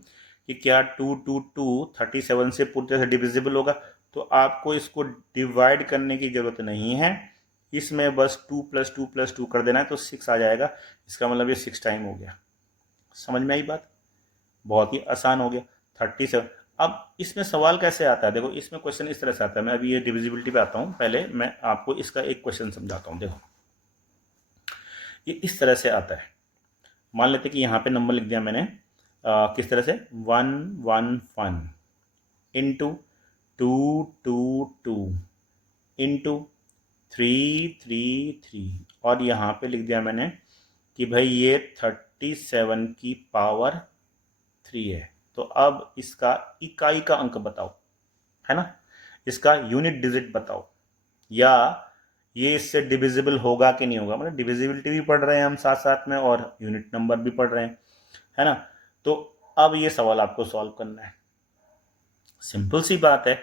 कि क्या 2 2 2 37 से पूरी तरह से डिविजिबल होगा, तो आपको इसको डिवाइड करने की ज़रूरत नहीं है, इसमें बस 2 + 2 + 2 कर देना है तो 6 आ जाएगा। इसका मतलब ये 6 टाइम हो गया। समझ में आई बात? बहुत ही आसान हो गया। 37। अब इसमें सवाल कैसे आता है, देखो इसमें क्वेश्चन इस तरह से आता है। मैं अभी ये डिविजिबिलिटी पे आता हूँ, पहले मैं आपको इसका एक क्वेश्चन समझाता हूँ। देखो ये इस तरह से आता है। मान लेते कि यहाँ पे नंबर लिख दिया मैंने, किस तरह से, 1 1 1 इंटू 2 2 2 इंटू 3 3 3, और यहाँ पे लिख दिया मैंने कि भाई ये 37 की पावर 3 है। तो अब इसका इकाई का अंक बताओ, है ना, इसका यूनिट डिजिट बताओ, या ये इससे डिविजिबल होगा कि नहीं होगा। मतलब डिविजिबिलिटी भी पढ़ रहे हैं हम साथ साथ में और यूनिट नंबर भी पढ़ रहे हैं, है ना। तो अब ये सवाल आपको सॉल्व करना है। सिंपल सी बात है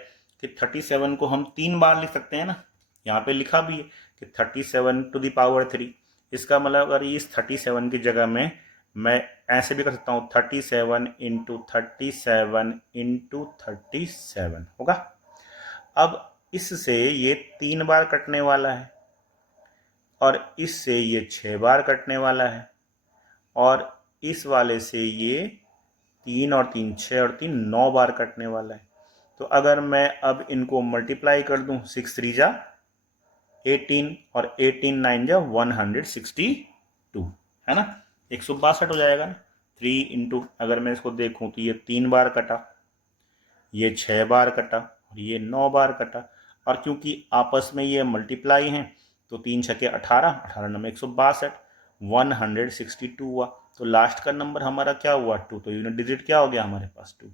कि 37 को हम 3 बार लिख सकते हैं ना। यहाँ पे लिखा भी है कि 37 टू द पावर 3। इसका मतलब अगर इस 37 की जगह में मैं ऐसे भी कर सकता हूँ 37 इंटू 37 होगा। अब इससे ये 3 बार कटने वाला है और इससे ये 6 बार कटने वाला है और इस वाले से ये 3 और 3 6 और 3 9 बार कटने वाला है। तो अगर मैं अब इनको मल्टीप्लाई कर दूं 6 3 जा 18 और 18 9 जा 162 है ना, 162 हो जाएगा ना। 3 इंटू अगर मैं इसको देखूं तो ये 3 बार कटा, ये 6 बार कटा और ये 9 बार कटा। और क्योंकि आपस में ये मल्टीप्लाई हैं तो 3 छके 18, 18 नंबर 162, 162 हुआ। तो लास्ट का नंबर हमारा क्या हुआ 2, तो यूनिट डिजिट क्या हो गया हमारे पास 2।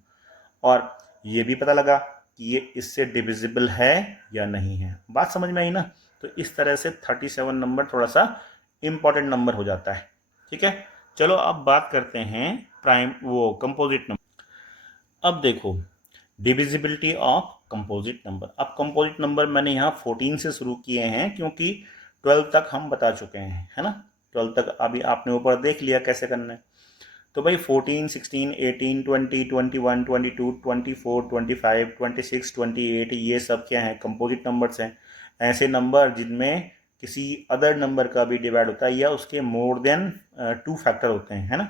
और ये भी पता लगा कि ये इससे डिविजिबल है या नहीं है। बात समझ में आई ना। तो इस तरह से 37 नंबर थोड़ा सा इंपॉर्टेंट नंबर हो जाता है। ठीक है, चलो अब बात करते हैं प्राइम वो कंपोजिट नंबर। अब देखो डिविजिबिलिटी ऑफ कंपोजिट नंबर। अब कंपोजिट नंबर मैंने यहाँ 14 से शुरू किए हैं क्योंकि 12 तक हम बता चुके हैं, है ना। 12 तक अभी आपने ऊपर देख लिया कैसे करना है। तो भाई 14, 16, 18, 20, 21, 22, 24, 25, 26, 28 ये सब क्या है कंपोजिट नंबर्स हैं। ऐसे नंबर जिनमें किसी अदर नंबर का भी डिवाइड होता है या उसके मोर देन 2 फैक्टर होते हैं, है ना।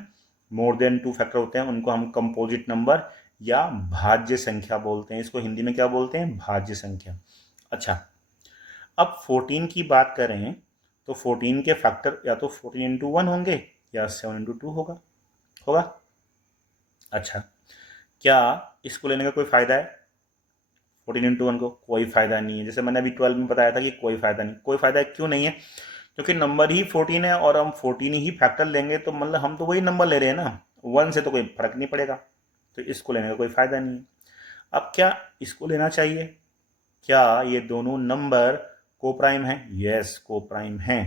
मोर देन 2 फैक्टर होते हैं, उनको हम कंपोजिट नंबर या भाज्य संख्या बोलते हैं। इसको हिंदी में क्या बोलते हैं, भाज्य संख्या। अच्छा, अब 14 की बात करें तो 14 के फैक्टर या तो 14 इंटू 1 होंगे या 7 इंटू 2 होगा। अच्छा, क्या इसको लेने का कोई फ़ायदा है? 14 इंटू 1 को कोई फ़ायदा नहीं है। जैसे मैंने अभी 12 में बताया था कि कोई फ़ायदा नहीं। कोई फ़ायदा क्यों नहीं है? क्योंकि नंबर ही 14 है और हम 14 ही फैक्टर लेंगे तो मतलब हम तो वही नंबर ले रहे हैं ना, 1 से तो कोई फर्क नहीं पड़ेगा। तो इसको लेने का कोई फ़ायदा नहीं है। अब क्या इसको लेना चाहिए? क्या ये दोनों नंबर को प्राइम है? यस, को प्राइम है।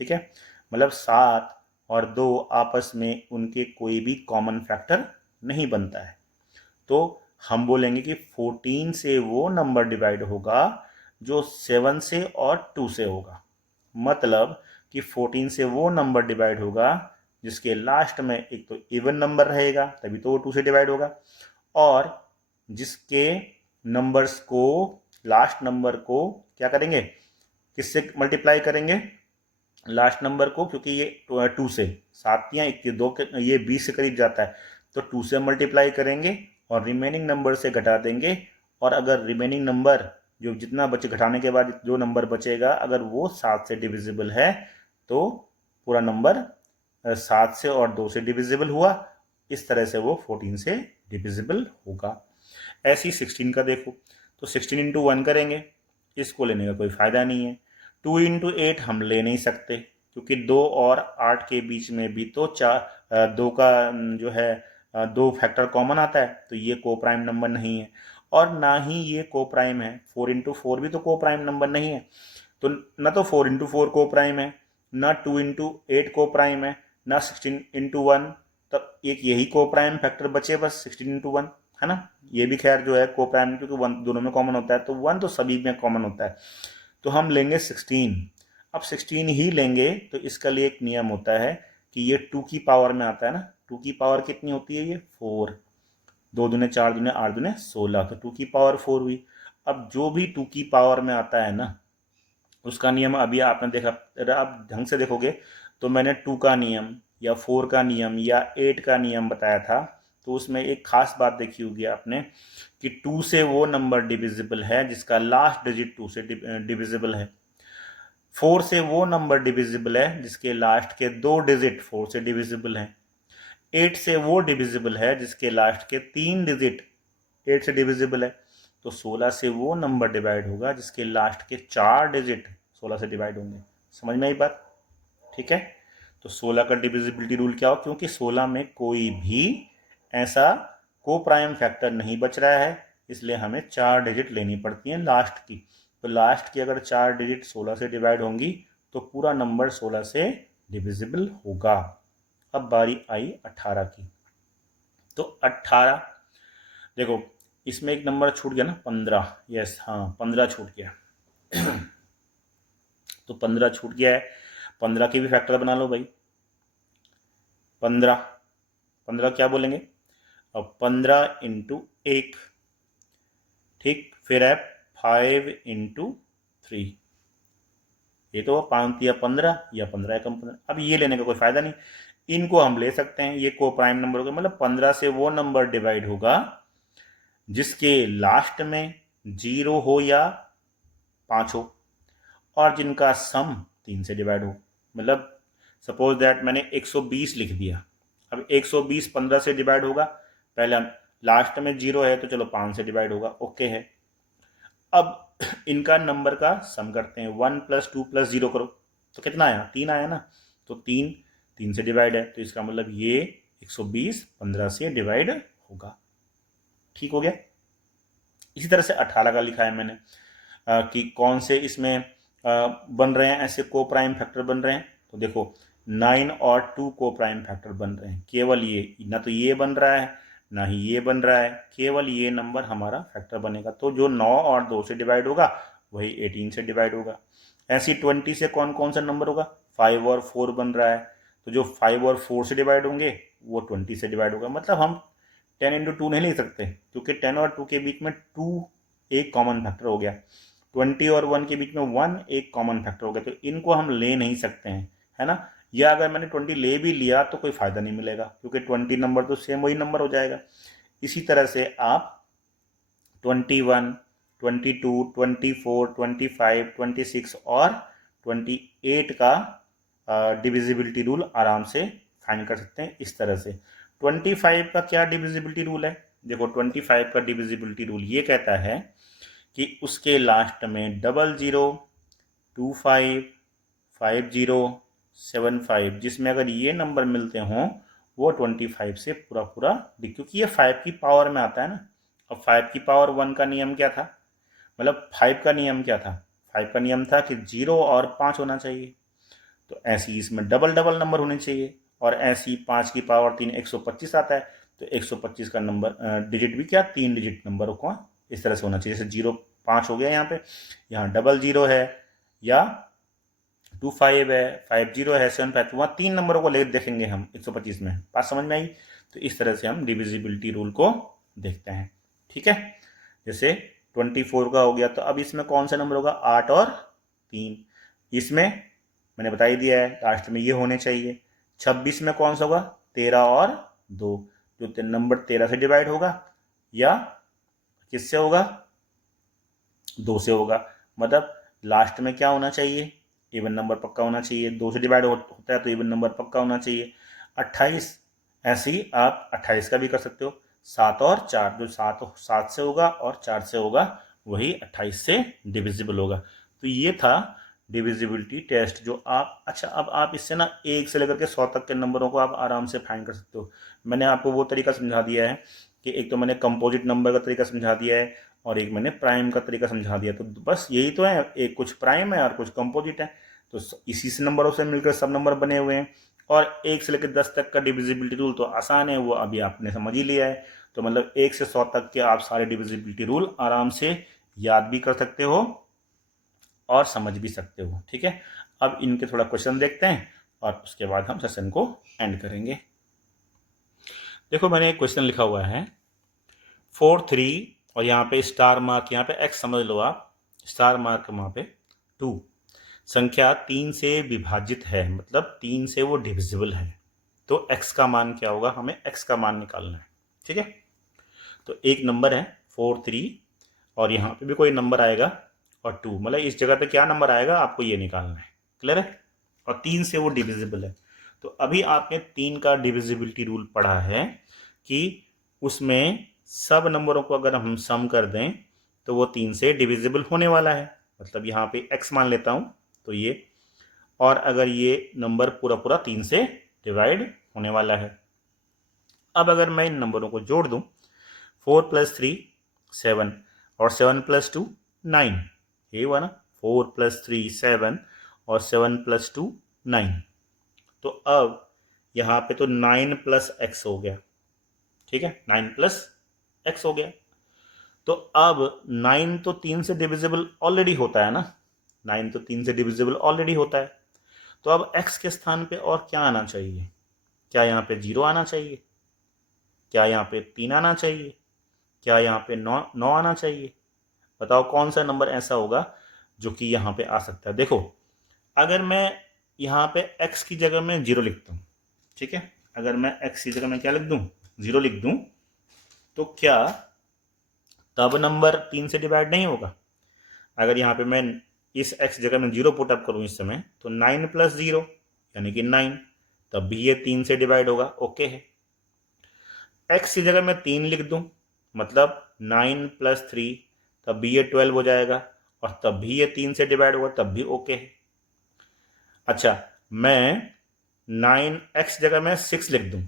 ठीक है, मतलब 7 और 2 आपस में उनके कोई भी कॉमन फैक्टर नहीं बनता है। तो हम बोलेंगे कि 14 से वो नंबर डिवाइड होगा जो 7 से और 2 से होगा। मतलब कि 14 से वो नंबर डिवाइड होगा जिसके लास्ट में एक तो इवन नंबर रहेगा, तभी तो वो 2 से डिवाइड होगा, और जिसके नंबर्स को लास्ट नंबर को क्या करेंगे, किससे मल्टीप्लाई करेंगे? लास्ट नंबर को, क्योंकि ये 2 से 7 या 21 2 ये 20 से करीब जाता है, तो 2 से मल्टीप्लाई करेंगे और रिमेनिंग नंबर से घटा देंगे। और अगर रिमेनिंग नंबर जो जितना बचे घटाने के बाद जो नंबर बचेगा अगर वो 7 से डिविजिबल है तो पूरा नंबर 7 से और 2 से डिविजिबल हुआ। इस तरह से वो 14 से डिविजिबल होगा। ऐसे ही 16 का देखो, तो 16 इंटू 1 करेंगे, इसको लेने का कोई फ़ायदा नहीं है। 2 इंटू 8 हम ले नहीं सकते क्योंकि 2 और 8 के बीच में भी तो 2 का जो है 2 फैक्टर कॉमन आता है, तो ये को प्राइम नंबर नहीं है। और ना ही ये को प्राइम है। 4 इंटू 4 भी तो को प्राइम नंबर नहीं है। तो ना तो 4 इंटू 4 को प्राइम है, ना 2 इंटू 8 को प्राइम है, ना 16 इंटू 1। तब एक यही को प्राइम फैक्टर बचे बस 16 इंटू 1, है ना। ये भी खैर जो है को प्राइम क्योंकि 1 दोनों में कॉमन होता है, तो 1 तो सभी में कॉमन होता है। तो हम लेंगे 16। अब 16 ही लेंगे तो इसका लिए एक नियम होता है कि ये 2 की पावर में आता है ना। 2 की पावर कितनी होती है? ये 4। 2 दूने 4 दूने 8 दूने 16, तो 2 की पावर 4 हुई। अब जो भी 2 की पावर में आता है ना उसका नियम अभी आपने देखा, आप ढंग से देखोगे तो मैंने 2 का नियम या 4 का नियम या 8 का नियम बताया था। तो उसमें एक खास बात देखी होगी आपने कि 2 से वो नंबर डिविजिबल है जिसका लास्ट डिजिट 2 से डिविजिबल है। 4 से वो नंबर डिविजिबल है जिसके लास्ट के 2 डिजिट 4 से डिविजिबल हैं। 8 से वो डिविजिबल है जिसके लास्ट के 3 डिजिट 8 से डिविजिबल है। तो 16 से वो नंबर डिवाइड होगा जिसके लास्ट के 4 डिजिट 16 से डिवाइड होंगे। समझ में आई बात? ठीक है, तो 16 का डिविजिबिलिटी रूल क्या हो, क्योंकि 16 में कोई भी ऐसा को प्राइम फैक्टर नहीं बच रहा है, इसलिए हमें 4 डिजिट लेनी पड़ती हैं लास्ट की। तो लास्ट की अगर 4 डिजिट 16 से डिवाइड होंगी तो पूरा नंबर 16 से डिविजिबल होगा। अब बारी आई 18 की। तो 18 देखो, इसमें एक नंबर छूट गया ना 15। यस, हाँ 15 छूट गया। तो 15 छूट गया है, 15 के भी फैक्टर बना लो भाई। 15, 15 क्या बोलेंगे, अब 15 इंटू 1, ठीक। फिर है 5 इंटू 3, ये तो 5 या 15 या 15 कम 15। अब ये लेने का कोई फायदा नहीं, इनको हम ले सकते हैं, ये को प्राइम नंबर होगा, मतलब 15 से वो नंबर डिवाइड होगा जिसके लास्ट में 0 हो या 5 हो, और जिनका सम 3 से डिवाइड हो। मतलब सपोज दैट मैंने 120 लिख दिया, अब 120 15 से डिवाइड होगा, पहले लास्ट में 0 है तो चलो 5 से डिवाइड होगा, ओके है। अब इनका नंबर का सम करते हैं, 1 + 2 + 0 करो तो कितना आया, 3 आया ना, तो 3 से डिवाइड है, तो इसका मतलब ये 120 15 से डिवाइड होगा, ठीक हो गया। इसी तरह से 18 का लिखा है मैंने कि कौन से इसमें बन रहे हैं ऐसे को प्राइम फैक्टर बन रहे हैं, तो देखो 9 और 2 को प्राइम फैक्टर बन रहे हैं, केवल ये, ना तो ये बन रहा है ना ही ये बन रहा है, केवल ये नंबर हमारा फैक्टर बनेगा, तो जो 9 और 2 से डिवाइड होगा वही 18 से डिवाइड होगा। ऐसी 20 से कौन कौन सा नंबर होगा, 5 और 4 बन रहा है, तो जो 5 और 4 से डिवाइड होंगे वो 20 से डिवाइड होगा। मतलब हम 10 इंटू 2 नहीं लिख सकते, क्योंकि 10 और 2 के बीच में 2 एक कॉमन फैक्टर हो गया, 20 और 1 के बीच में 1 एक कॉमन फैक्टर हो गया, तो इनको हम ले नहीं सकते हैं, है ना। या अगर मैंने 20 ले भी लिया तो कोई फ़ायदा नहीं मिलेगा, क्योंकि 20 नंबर तो सेम वही नंबर हो जाएगा। इसी तरह से आप 21, 22, 24, 25, 26 और 28 का डिविजिबिलिटी रूल आराम से फाइंड कर सकते हैं इस तरह से। 25 का क्या डिविजिबिलिटी रूल है, देखो 25 का डिविजिबिलिटी रूल ये कहता है कि उसके लास्ट में 00, 25, 50, 75, जिसमें अगर ये नंबर मिलते हों वो 25 से पूरा पूरा, क्योंकि ये 5 की पावर में आता है ना। अब 5 की पावर 1 का नियम क्या था, मतलब 5 का नियम क्या था, 5 का नियम था कि 0 और 5 होना चाहिए, तो ऐसी इसमें डबल डबल नंबर होने चाहिए, और ऐसी 5 की पावर 3 125 आता है, तो 125 का नंबर डिजिट भी क्या 3 डिजिट नंबर को इस तरह से होना चाहिए, जैसे 0 5 हो गया यहाँ पे, यहाँ 00 है या 25 है, 50 है, 75, तो वहाँ 3 नंबरों को ले देखेंगे हम 125 में, बात समझ में आई। तो इस तरह से हम डिविजिबिलिटी रूल को देखते हैं, ठीक है। जैसे 24 का हो गया, तो अब इसमें कौन सा नंबर होगा, 8 और 3, इसमें मैंने बता ही दिया है लास्ट में ये होने चाहिए। 26 में कौन सा होगा, 13 और 2, जो नंबर 13 से डिवाइड होगा या किससे होगा, 2 से होगा, मतलब लास्ट में क्या होना चाहिए, इवन नंबर पक्का होना चाहिए, 2 से डिवाइड होता है तो इवन नंबर पक्का होना चाहिए। 28, ऐसे ही आप 28 का भी कर सकते हो, 7 और 4, जो 7 से होगा और 4 से होगा वही 28 से डिविजिबल होगा। तो ये था डिविजिबिलिटी टेस्ट जो आप, अच्छा अब आप इससे ना 1 से लेकर के 100 तक के नंबरों को आप आराम से फाइंड कर सकते हो। मैंने आपको वो तरीका समझा दिया है कि एक तो मैंने कंपोजिट नंबर का तरीका समझा दिया है और एक मैंने प्राइम का तरीका समझा दिया, तो बस यही तो है, एक कुछ प्राइम है और कुछ कंपोजिट है, तो इसी से नंबरों से मिलकर सब नंबर बने हुए हैं। और 1 से लेकर 10 तक का डिविजिबिलिटी रूल तो आसान है, वो अभी आपने समझ ही लिया है, तो मतलब 1 से 100 तक के आप सारे डिविजिबिलिटी रूल आराम से याद भी कर सकते हो और समझ भी सकते हो, ठीक है। अब इनके थोड़ा क्वेश्चन देखते हैं और उसके बाद हम सेशन को एंड करेंगे। देखो मैंने एक क्वेश्चन लिखा हुआ है 4, 3 और यहाँ पे स्टार मार्क, यहाँ पे x समझ लो आप, स्टार मार्क वहाँ पे 2, संख्या 3 से विभाजित है, मतलब 3 से वो डिविजिबल है, तो x का मान क्या होगा, हमें x का मान निकालना है, ठीक है। तो एक नंबर है 4, 3 और यहाँ पे भी कोई नंबर आएगा और 2, मतलब इस जगह पे क्या नंबर आएगा आपको ये निकालना है, क्लियर है। और 3 से वो डिविजिबल है, तो अभी आपने 3 का डिविजिबिलिटी रूल पढ़ा है कि उसमें सब नंबरों को अगर हम सम कर दें तो वो 3 से डिविजिबल होने वाला है, मतलब यहाँ पे x मान लेता हूँ तो ये, और अगर ये नंबर पूरा पूरा 3 से डिवाइड होने वाला है। अब अगर मैं इन नंबरों को जोड़ दूं, 4 + 3 7 और 7 + 2 9, ये हुआ ना, 4 + 3 7 और 7 + 2 9, तो अब यहाँ पे तो 9 + x हो गया, ठीक है, 9 + x हो गया, तो अब 9 तो 3 से डिविजिबल ऑलरेडी होता है ना, 9 तो 3 से डिविजिबल ऑलरेडी होता है, तो अब x के स्थान पे और क्या आना चाहिए, क्या यहाँ पे 0 आना चाहिए? क्या यहाँ पे 3 आना चाहिए? क्या यहाँ पे 9 आना चाहिए? बताओ कौन सा नंबर ऐसा होगा जो कि यहाँ पे आ सकता है। देखो, अगर मैं यहाँ पे x की जगह में 0 लिखता हूँ, ठीक है, अगर मैं x की जगह में क्या लिख दूँ, 0 लिख दूँ, तो क्या तब नंबर 3 से डिवाइड नहीं होगा? अगर यहाँ पे मैं इस x जगह में 0 पुट अप करूँ इस समय, तो 9 + 0 यानी कि 9, तब भी ये 3 से डिवाइड होगा। ओके है। x की जगह मैं 3 लिख दूँ, मतलब 9 + 3, तब भी ये 12 हो जाएगा, और तब भी ये 3 से डिवाइड होगा, तब भी ओके है। अच्छा, मैं 9x जगह में 6 लिख दूँ,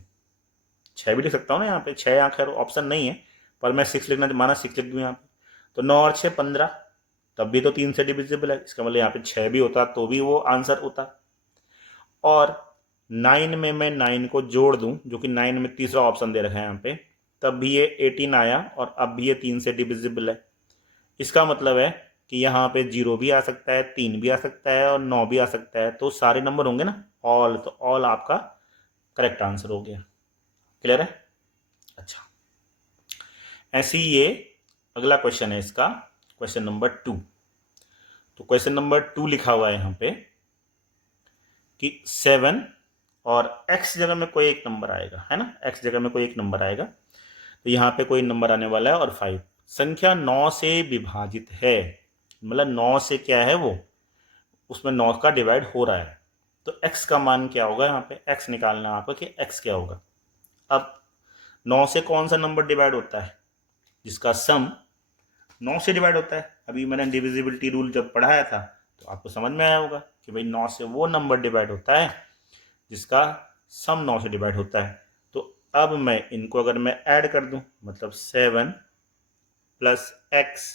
6 भी लिख सकता हूँ ना, यहाँ पे 6 आखिर ऑप्शन नहीं है, पर मैं 6 लिखना, माना 6 लिख दूँ यहाँ पे, तो 9 और 6 15, तब भी तो 3 से डिविजिबल है, इसका मतलब यहाँ पे 6 भी होता तो भी वो आंसर होता। और 9 में मैं 9 को जोड़ दूं, जो कि 9 में तीसरा ऑप्शन दे रखा है यहाँ पे, तब भी ये 18 आया, और अब भी ये 3 से डिविजिबल है। इसका मतलब है कि यहाँ पे 0 भी आ सकता है, 3 भी आ सकता है, और 9 भी आ सकता है, तो सारे नंबर होंगे ना ऑल, तो ऑल आपका करेक्ट आंसर हो गया। क्लियर है? अच्छा, ऐसे ही ये अगला क्वेश्चन है इसका, क्वेश्चन नंबर 2। तो क्वेश्चन नंबर 2 लिखा हुआ है यहाँ पे कि 7 और x जगह में कोई एक नंबर आएगा, है ना, x जगह में कोई एक नंबर आएगा, तो यहाँ पे कोई नंबर आने वाला है, और 5 संख्या 9 से विभाजित है, मतलब 9 से क्या है वो, उसमें 9 का डिवाइड हो रहा है, तो x का मान क्या होगा, यहाँ पे x निकालना है आपको कि x क्या होगा। अब 9 से कौन सा नंबर डिवाइड होता है, जिसका सम 9 से डिवाइड होता है। अभी मैंने डिविजिबिलिटी रूल जब पढ़ाया था तो आपको समझ में आया होगा कि भाई 9 से वो नंबर डिवाइड होता है जिसका सम 9 से डिवाइड होता है। तो अब मैं इनको अगर मैं ऐड कर दूं, मतलब 7 + x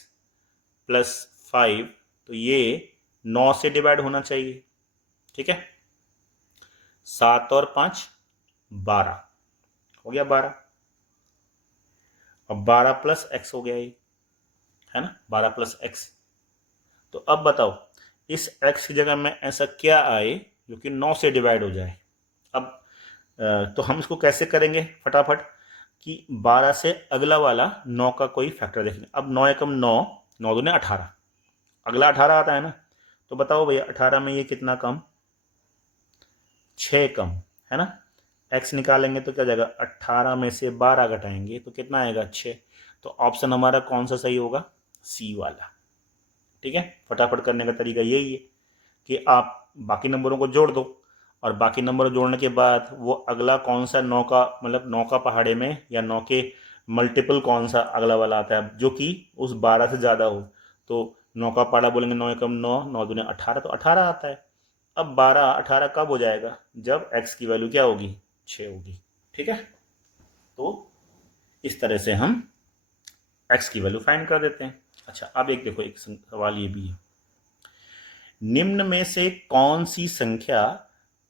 + 5, तो ये 9 से डिवाइड होना चाहिए, ठीक है। 7 और 5 12 हो गया, 12, अब 12 + x हो गया ये, है ना, 12 + x। तो अब बताओ इस x की जगह में ऐसा क्या आए जो कि 9 से डिवाइड हो जाए। अब तो हम इसको कैसे करेंगे फटाफट, कि 12 से अगला वाला 9 का कोई फैक्टर देखेंगे। अब 9 एकम 9, 9 दूने 18, अगला 18 आता है ना, तो बताओ भैया 18 में ये कितना कम, 6 कम, है ना। x निकालेंगे तो क्या जाएगा, 18 में से 12 घटाएंगे तो कितना आएगा, 6। तो ऑप्शन हमारा कौन सा सही होगा, सी वाला, ठीक है। फटाफट करने का तरीका यही है कि आप बाकी नंबरों को जोड़ दो, और बाकी नंबर जोड़ने के बाद वो अगला कौन सा 9 का, मतलब 9 का पहाड़े में या 9 के मल्टीपल कौन सा अगला वाला आता है जो कि उस 12 से ज़्यादा हो, तो 9 का पहाड़ा बोलेंगे, 9 एकम 9, 9 दूने 18, तो 18 आता है। अब 12 18 कब हो जाएगा, जब x की वैल्यू क्या होगी, 6 होगी, ठीक है। तो इस तरह से हम x की वैल्यू फाइंड कर देते हैं। अच्छा, अब एक देखो, एक सवाल ये भी है, निम्न में से कौन सी संख्या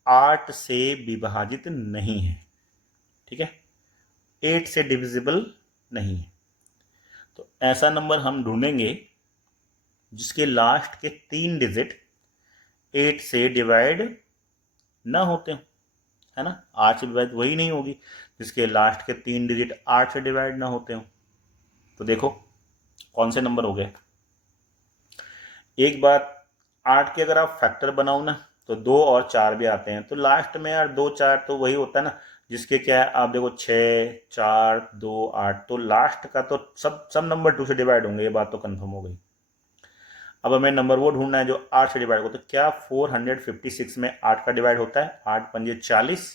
8 से विभाजित नहीं है, ठीक है, 8 से डिविजिबल नहीं है। तो ऐसा नंबर हम ढूंढेंगे जिसके लास्ट के 3 डिजिट 8 से डिवाइड ना होते हो, है ना। 8 से डिवाइड वही नहीं होगी जिसके लास्ट के 3 डिजिट 8 से डिवाइड ना होते हो। तो देखो कौन से नंबर हो गए। एक बात, 8 के अगर आप फैक्टर बनाओ ना तो 2 और 4 भी आते हैं, तो लास्ट में यार 2 4 तो वही होता है ना जिसके क्या है, आप देखो 6 4 2 8, तो लास्ट का तो सब नंबर 2 से डिवाइड होंगे, ये बात तो कंफर्म हो गई। अब हमें नंबर वो ढूंढना है जो 8 से डिवाइड होगा, तो क्या 456 में 8 का डिवाइड होता है, 8 पंजे 40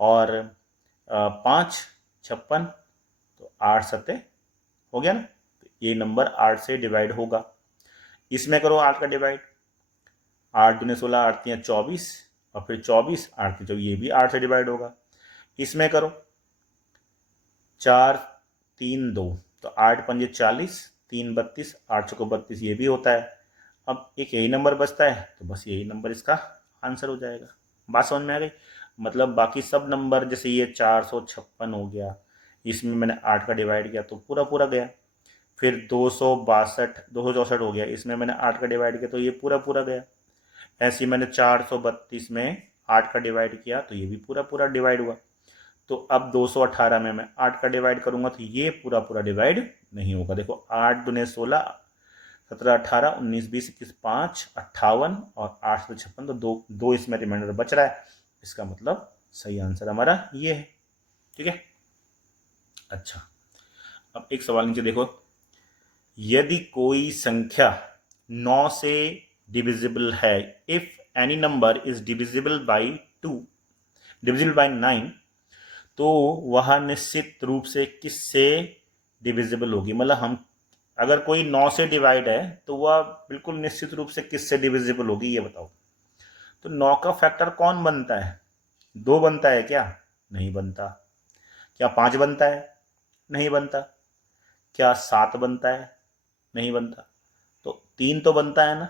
और 5 56, तो 8 सत्ते हो गया ना, तो ये नंबर 8 से डिवाइड होगा। इसमें करो 8 का डिवाइड, 8 दूने 16, 8 तियां 24, और फिर 24 8 की 24, ये भी 8 से डिवाइड होगा। इसमें करो 4 3 2, तो 8 पंजे 40, 3 32, 8 चौको 32, ये भी होता है। अब एक यही नंबर बचता है, तो बस यही नंबर इसका आंसर हो जाएगा। बात समझ में आ गई। मतलब बाकी सब नंबर, जैसे ये 456 हो गया, इसमें मैंने 8 का डिवाइड किया तो पूरा पूरा गया। फिर 264 हो गया, इसमें मैंने 8 का डिवाइड किया तो ये पूरा पूरा गया। ऐसे ही मैंने 432 में 8 का डिवाइड किया तो ये भी पूरा पूरा डिवाइड हुआ। तो अब 218 में मैं 8 का डिवाइड करूंगा तो ये पूरा पूरा डिवाइड नहीं होगा। देखो 8 दूने 16, 17 18 19 20 21 5 58 और 8 से 56, तो दो दो इसमें रिमाइंडर बच रहा है। इसका मतलब सही आंसर हमारा ये है। ठीक है। अच्छा, अब एक सवाल नीचे देखो, यदि कोई संख्या 9 से डिविजिबल है, if any number is divisible by 2, divisible by 9, तो वह निश्चित रूप से किससे डिविजिबल होगी। मतलब हम अगर कोई 9 से डिवाइड है तो वह बिल्कुल निश्चित रूप से किससे डिविजिबल होगी, ये बताओ। तो 9 का फैक्टर कौन बनता है? 2 बनता है क्या? नहीं बनता। क्या 5 बनता है? नहीं बनता। क्या 7 बनता है? नहीं बनता। तो 3 तो बनता है ना।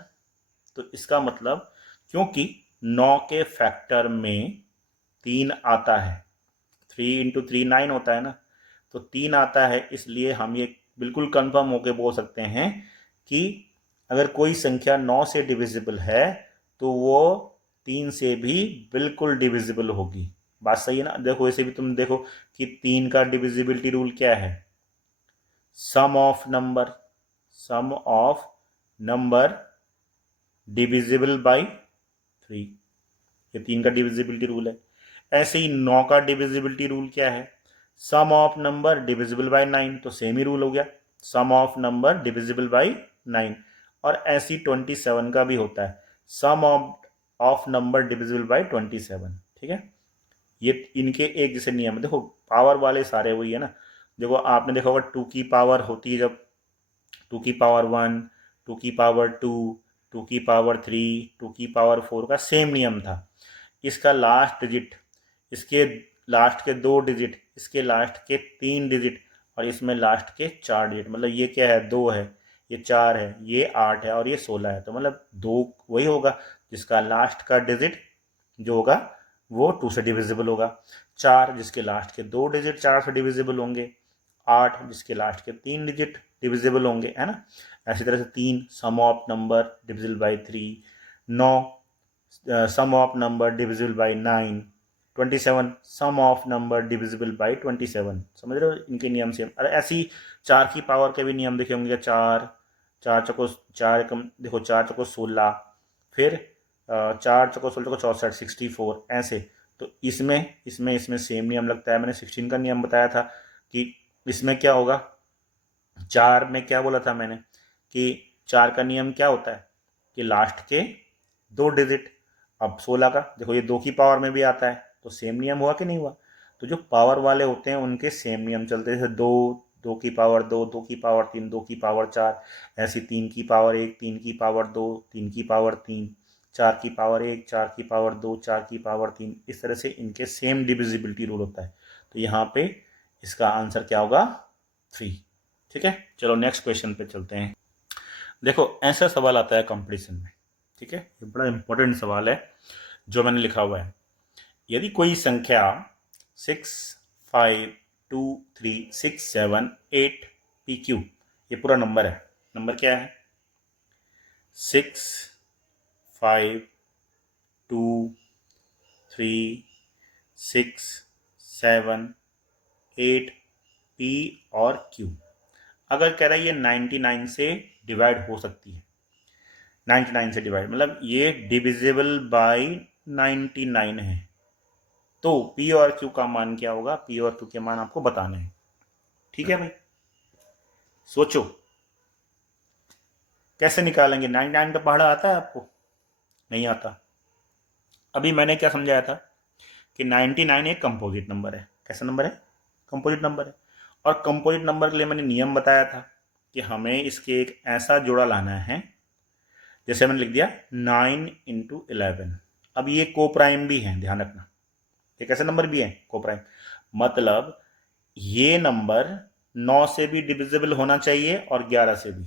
तो इसका मतलब, क्योंकि 9 के फैक्टर में 3 आता है, 3 इंटू 3 9 होता है ना, तो 3 आता है, इसलिए हम ये बिल्कुल कंफर्म होके बोल सकते हैं कि अगर कोई संख्या 9 से डिविजिबल है तो वो 3 से भी बिल्कुल डिविजिबल होगी। बात सही है ना। देखो इसे भी तुम देखो कि 3 का डिविजिबिलिटी रूल क्या है? Sum of number, sum of number divisible by 3, ये 3 का डिविजिबिलिटी रूल है। ऐसे ही 9 का डिविजिबिलिटी रूल क्या है? Sum of number divisible by 9, तो सेम ही रूल हो गया, सम ऑफ नंबर डिविजिबल बाई 9। और ऐसी 27 का भी होता है, sum of number divisible by 27। ठीक है। ये इनके एक जैसे नियम है। देखो पावर वाले सारे वही है ना। देखो आपने देखा होगा 2 की पावर होती है जब 2 की पावर 1, 2 की पावर 2, 2 की पावर 3, 2 की पावर 4 का सेम नियम था। इसका लास्ट डिजिट, इसके लास्ट के 2 डिजिट, इसके लास्ट के 3 डिजिट और इसमें लास्ट के 4 डिजिट। मतलब ये क्या है? 2 है, ये 4 है, ये 8 है और ये 16 है। तो मतलब 2 वही होगा जिसका लास्ट का डिजिट जो होगा वो 2 से डिविजिबल होगा। 4 जिसके लास्ट के 2 डिजिट 4 से डिविजिबल होंगे। 8 जिसके लास्ट के 3 डिजिट डिविजिबल होंगे, है ना। ऐसी तरह से 3 sum of number divisible by 3, 9 sum of number divisible by 9, 27 sum of number divisible by 27। समझ रहे हो इनके नियम से। अरे ऐसी 4 की पावर के भी नियम देखे होंगे। 4 4 चौको 4 कम, देखो 4 चौको 16, फिर 4 चौको 16 चौको 64 64 ऐसे। तो इसमें इसमें इसमें सेम नियम लगता है। मैंने 16 का नियम बताया था कि इसमें क्या होगा। 4 में क्या बोला था मैंने कि 4 का नियम क्या होता है कि लास्ट के 2 डिजिट। अब 16 का देखो ये 2 की पावर में भी आता है, तो सेम नियम हुआ कि नहीं हुआ। तो जो पावर वाले होते हैं उनके सेम नियम चलते हैं। जैसे 2, 2 की पावर 2, 2 की पावर 3, 2 की पावर 4, ऐसी 3 की पावर 1, 3 की पावर 2, 3 की पावर 3, 4 की पावर 1, 4 की पावर 2, 4 की पावर 3। इस तरह से इनके सेम डिविजिबिलिटी रूल होता है। तो यहाँ पे इसका आंसर क्या होगा? 3। ठीक है। चलो नेक्स्ट क्वेश्चन पे चलते हैं। देखो ऐसा सवाल आता है कंपटीशन में। ठीक है, ये बड़ा इंपॉर्टेंट सवाल है जो मैंने लिखा हुआ है। यदि कोई संख्या 6 5 2 3 6 7 8 PQ, ये पूरा नंबर है। नंबर क्या है? 6 5 2 3 6 7 8 P और Q। अगर कह रहा है ये 99 से डिवाइड हो सकती है, 99 से डिवाइड मतलब ये डिविजिबल बाय 99 है, तो P और Q का मान क्या होगा? P और Q के मान आपको बताने हैं। ठीक है भाई, सोचो कैसे निकालेंगे। 99 का पहाड़ा आता है आपको? नहीं आता। अभी मैंने क्या समझाया था कि 99 एक कंपोजिट नंबर है। कैसा नंबर है? कंपोजिट नंबर है। और कंपोजिट नंबर के लिए मैंने नियम बताया था कि हमें इसके एक ऐसा जोड़ा लाना है, जैसे मैंने लिख दिया 9 इंटू 11। अब ये को प्राइम भी है, ध्यान रखना। ये कैसे नंबर भी है? को प्राइम। मतलब ये नंबर 9 से भी डिविजिबल होना चाहिए और 11 से भी।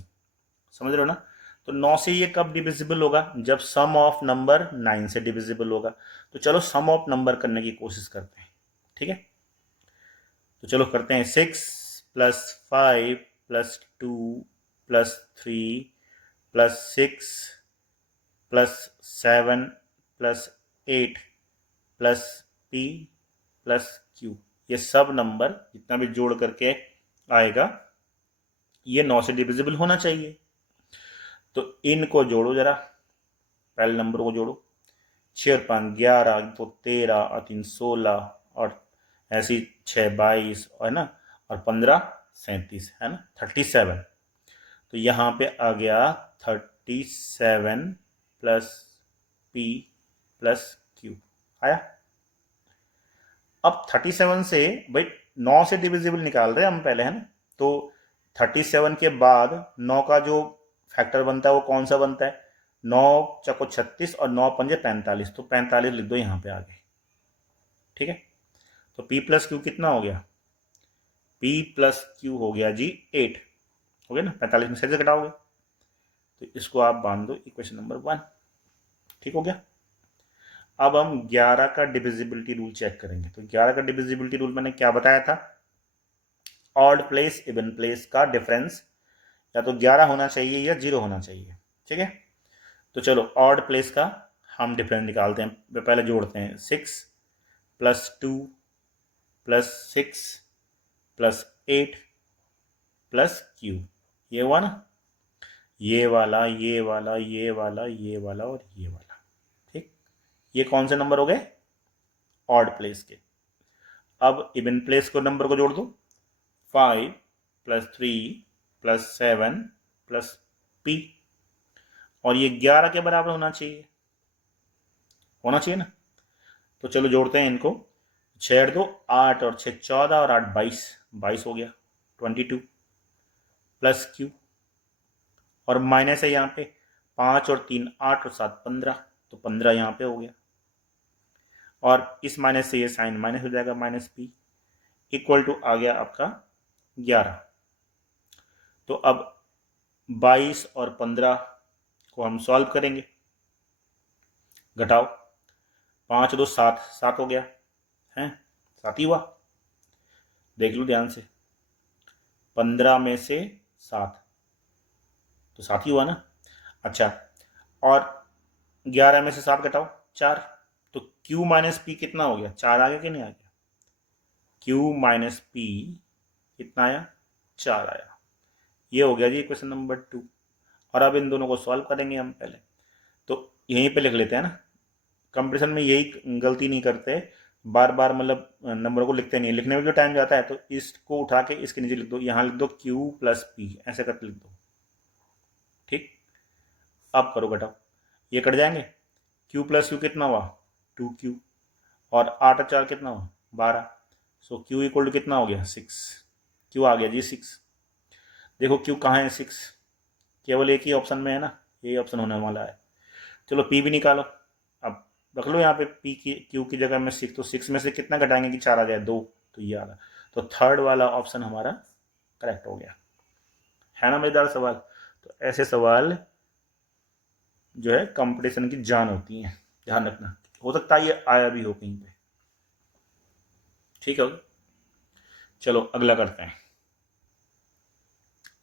समझ रहे हो ना। तो 9 से ये कब डिविजिबल होगा? जब सम ऑफ नंबर 9 से डिविजिबल होगा। तो चलो सम ऑफ नंबर करने की कोशिश करते हैं। ठीक है, तो चलो करते हैं। 6 plus 5 plus 2 plus 3 plus 6 plus 7 plus 8 plus P plus Q, ये सब नंबर जितना भी जोड़ करके आएगा ये 9 से डिविजिबल होना चाहिए। तो इनको जोड़ो जरा, पहले नंबर को जोड़ो, 6 और 5 11, तो 13 और 3 16, और ऐसी 6 22 है ना, और 15 37 है ना, 37। तो यहाँ पे आ गया 37 प्लस पी प्लस क्यू आया। अब 37 से भाई 9 से डिविजिबल निकाल रहे हैं हम पहले, है ना, तो 37 के बाद 9 का जो फैक्टर बनता है वो कौन सा बनता है, 9 चौको 36 और 9 पंजे 45, तो 45 लिख दो यहाँ पे आगे। ठीक है, तो P प्लस क्यू कितना हो गया, P प्लस क्यू हो गया जी 8, हो गया ना, 45 में से घटाओगे तो इसको आप बांध दो इक्वेशन नंबर 1। ठीक हो गया। अब हम 11 का डिविजिबिलिटी रूल चेक करेंगे। तो 11 का डिविजिबिलिटी रूल मैंने क्या बताया था, ऑड प्लेस इवन प्लेस का डिफरेंस या तो 11 होना चाहिए या 0 होना चाहिए। ठीक है, तो चलो ऑड प्लेस का हम डिफरेंस निकालते हैं। पहले जोड़ते हैं 6 plus 2 plus 6 plus 8 plus Q, ये हुआ ना, ये वाला ये वाला ये वाला ये वाला और ये वाला। ठीक, ये कौन से नंबर हो गए, ऑड प्लेस के। अब इवन प्लेस को नंबर को जोड़ दो, 5 प्लस 3 प्लस 7 प्लस पी, और ये 11 के बराबर होना चाहिए, होना चाहिए ना। तो चलो जोड़ते हैं इनको, 6 2 8 और 6 14 और 8 22, 22 हो गया 22 प्लस क्यू, और माइनस है यहाँ पे 5 और 3 8 और 7 15, तो 15 यहाँ पे हो गया, और इस माइनस से ये साइन माइनस हो जाएगा, माइनस पी इक्वल टू आ गया आपका 11। तो अब 22 और 15 को हम सॉल्व करेंगे, घटाओ, 5 2 7, 7 हो गया है, 7 ही हुआ, देख लो ध्यान से, 15 में से 7 तो 7 ही हुआ ना। अच्छा, और 11 में से 7 घटाओ 4, तो Q माइनस पी कितना हो गया, 4 आ गया कि नहीं आ गया, Q माइनस पी कितना आया, 4 आया। ये हो गया जी क्वेश्चन नंबर 2। और अब इन दोनों को सॉल्व करेंगे हम पहले, तो यहीं पे लिख लेते हैं ना, कंपटीशन में यही गलती नहीं करते, बार बार मतलब नंबर को लिखते नहीं, लिखने में जो टाइम जाता है तो इसको उठा के इसके नीचे लिख दो, यहाँ लिख दो Q प्लस पी, ऐसे करके लिख दो। ठीक, अब करो घटाओ, ये कट जाएंगे, Q प्लस क्यू कितना हुआ 2Q, और 8 और 4 कितना हुआ 12, सो Q इक्वल टू कितना हो गया 6, Q आ गया जी 6। देखो Q कहाँ है 6, केवल एक ही ऑप्शन में है ना, यही ऑप्शन होने वाला है। चलो P भी निकालो, अब रख लो यहाँ पे P की Q की जगह में 6, तो 6 में से कितना घटाएंगे कि 4 आ जाए 2, तो ये आ गया, तो थर्ड वाला ऑप्शन हमारा करेक्ट हो गया, है ना मजेदार सवाल। तो ऐसे सवाल जो है कंपटीशन की जान होती है, ध्यान रखना, हो सकता है ये आया भी हो कहीं पे। ठीक है, चलो अगला करते हैं।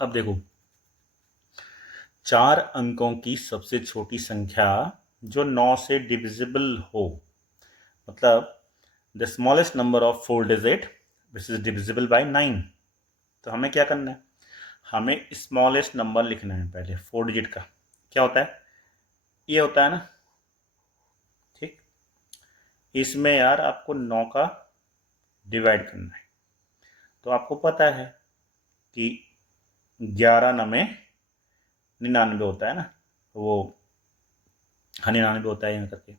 अब देखो, 4 अंकों की सबसे छोटी संख्या जो 9 से डिविजिबल हो, मतलब the smallest number of 4 digit which is divisible by 9। तो हमें क्या करना है, हमें स्मॉलेस्ट नंबर लिखना है पहले 4 डिजिट का, क्या होता है, ये होता है ना। ठीक, इसमें यार आपको 9 का डिवाइड करना है, तो आपको पता है कि 11 9 99 होता है ना, वो 99 होता है यहाँ करके,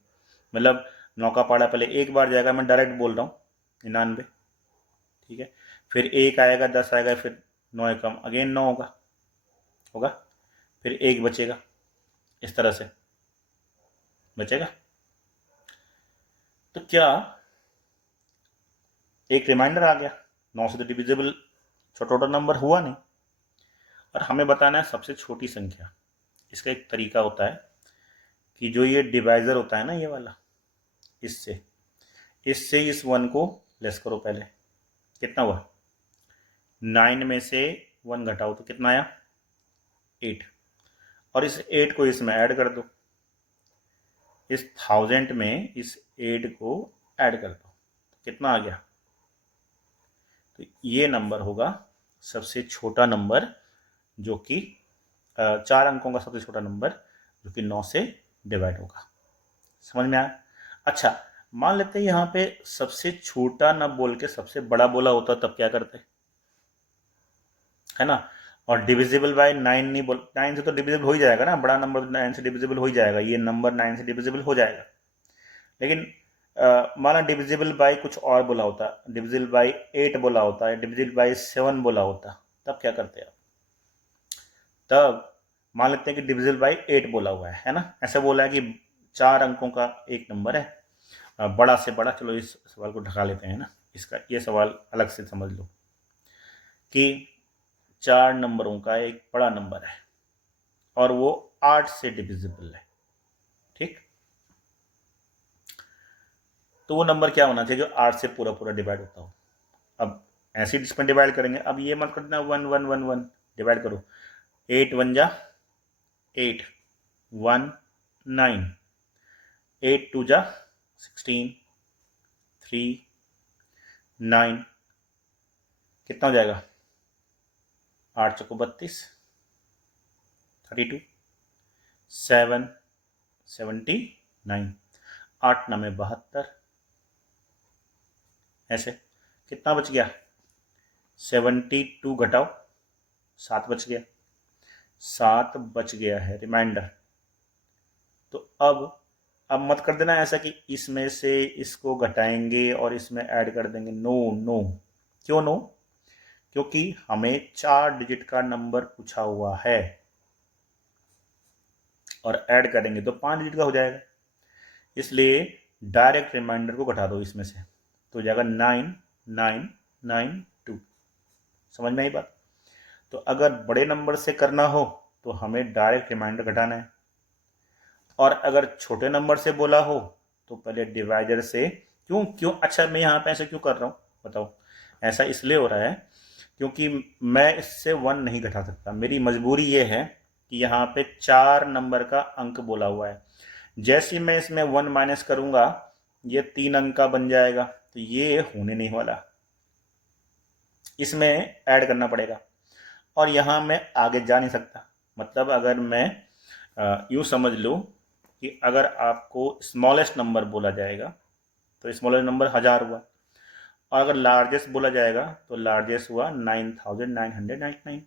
मतलब 9 का पहाड़ा पहले एक बार जाएगा, मैं डायरेक्ट बोल रहा हूँ 99। ठीक है, फिर 1 आएगा, 10 आएगा, फिर 9 कम अगेन 9 होगा होगा, फिर 1 बचेगा, इस तरह से बचेगा। तो क्या एक रिमाइंडर आ गया, 9 से तो डिविजिबल छोटा नंबर हुआ नहीं, और हमें बताना है सबसे छोटी संख्या। इसका एक तरीका होता है कि जो ये डिवाइजर होता है ना, ये वाला, इससे इससे इस 1 को लेस करो पहले, कितना हुआ 9 में से 1 घटाओ तो कितना आया 8, और इस 8 को इसमें ऐड कर दो, इस 1000 में इस 8 को ऐड कर दो, तो कितना आ गया? तो ये नंबर होगा सबसे छोटा नंबर, जो कि 4 अंकों का सबसे छोटा नंबर, जो कि 9 से डिवाइड होगा। समझ में आया? अच्छा, मान लेते हैं यहाँ पे सबसे छोटा ना बोल के सबसे बड़ा बोला होता, तब क्या करते, है ना? और डिविजिबल बाय 9 नहीं बोल, 9 से तो डिविजिबल हो ही जाएगा ना, बड़ा नंबर 9 से डिविजिबल हो ही जाएगा, ये नंबर 9 से डिविजिबल हो जाएगा। लेकिन माना डिविजिबल बाय कुछ और बोला होता, डिविजिबल बाय 8 बोला होता है, डिविजिबल बाय 7 बोला होता, तब क्या करते हैं आप? तब मान लेते हैं कि डिविजिबल बाय 8 बोला हुआ है ना, ऐसा बोला है कि 4 अंकों का एक नंबर है, बड़ा से बड़ा। चलो इस सवाल को ढका लेते हैं ना, इसका ये सवाल अलग से समझ लो कि 4 नंबरों का एक बड़ा नंबर है और वो 8 से डिविजिबल है, ठीक? तो वो नंबर क्या होना चाहिए जो 8 से पूरा पूरा डिवाइड होता हो। अब ऐसे इसमें डिवाइड करेंगे, अब ये मत करना 1 1 1 1, डिवाइड करो, 8 1 जा 8, 1 9, 8 2 जा 16, 3 9, कितना हो जाएगा? 8 चौको 32, 32, 7 79, 8 9 72, ऐसे कितना बच गया? 72 घटाओ 7 बच गया, 7 बच गया है रिमाइंडर। तो अब मत कर देना ऐसा कि इसमें से इसको घटाएंगे और इसमें ऐड कर देंगे, नो नो। क्यों नो? क्योंकि हमें 4 डिजिट का नंबर पूछा हुआ है और ऐड करेंगे तो 5 डिजिट का हो जाएगा, इसलिए डायरेक्ट रिमाइंडर को घटा दो इसमें से, तो हो जाएगा 9 9 9 2। समझ में आई बात? तो अगर बड़े नंबर से करना हो तो हमें डायरेक्ट रिमाइंडर घटाना है, और अगर छोटे नंबर से बोला हो तो पहले डिवाइडर से। क्यों क्यों अच्छा, मैं यहाँ पे ऐसे क्यों कर रहा हूँ बताओ? ऐसा इसलिए हो रहा है क्योंकि मैं इससे 1 नहीं घटा सकता, मेरी मजबूरी ये है कि यहाँ पे 4 नंबर का अंक बोला हुआ है, जैसे मैं इसमें 1 माइनस करूँगा ये 3 अंक का बन जाएगा, तो ये होने नहीं वाला, इसमें ऐड करना पड़ेगा, और यहाँ मैं आगे जा नहीं सकता। मतलब अगर मैं यूँ समझ लो कि अगर आपको स्मॉलेस्ट नंबर बोला जाएगा तो स्मॉलेस्ट नंबर 1000 हुआ, और अगर लार्जेस्ट बोला जाएगा तो लार्जेस्ट हुआ 9999।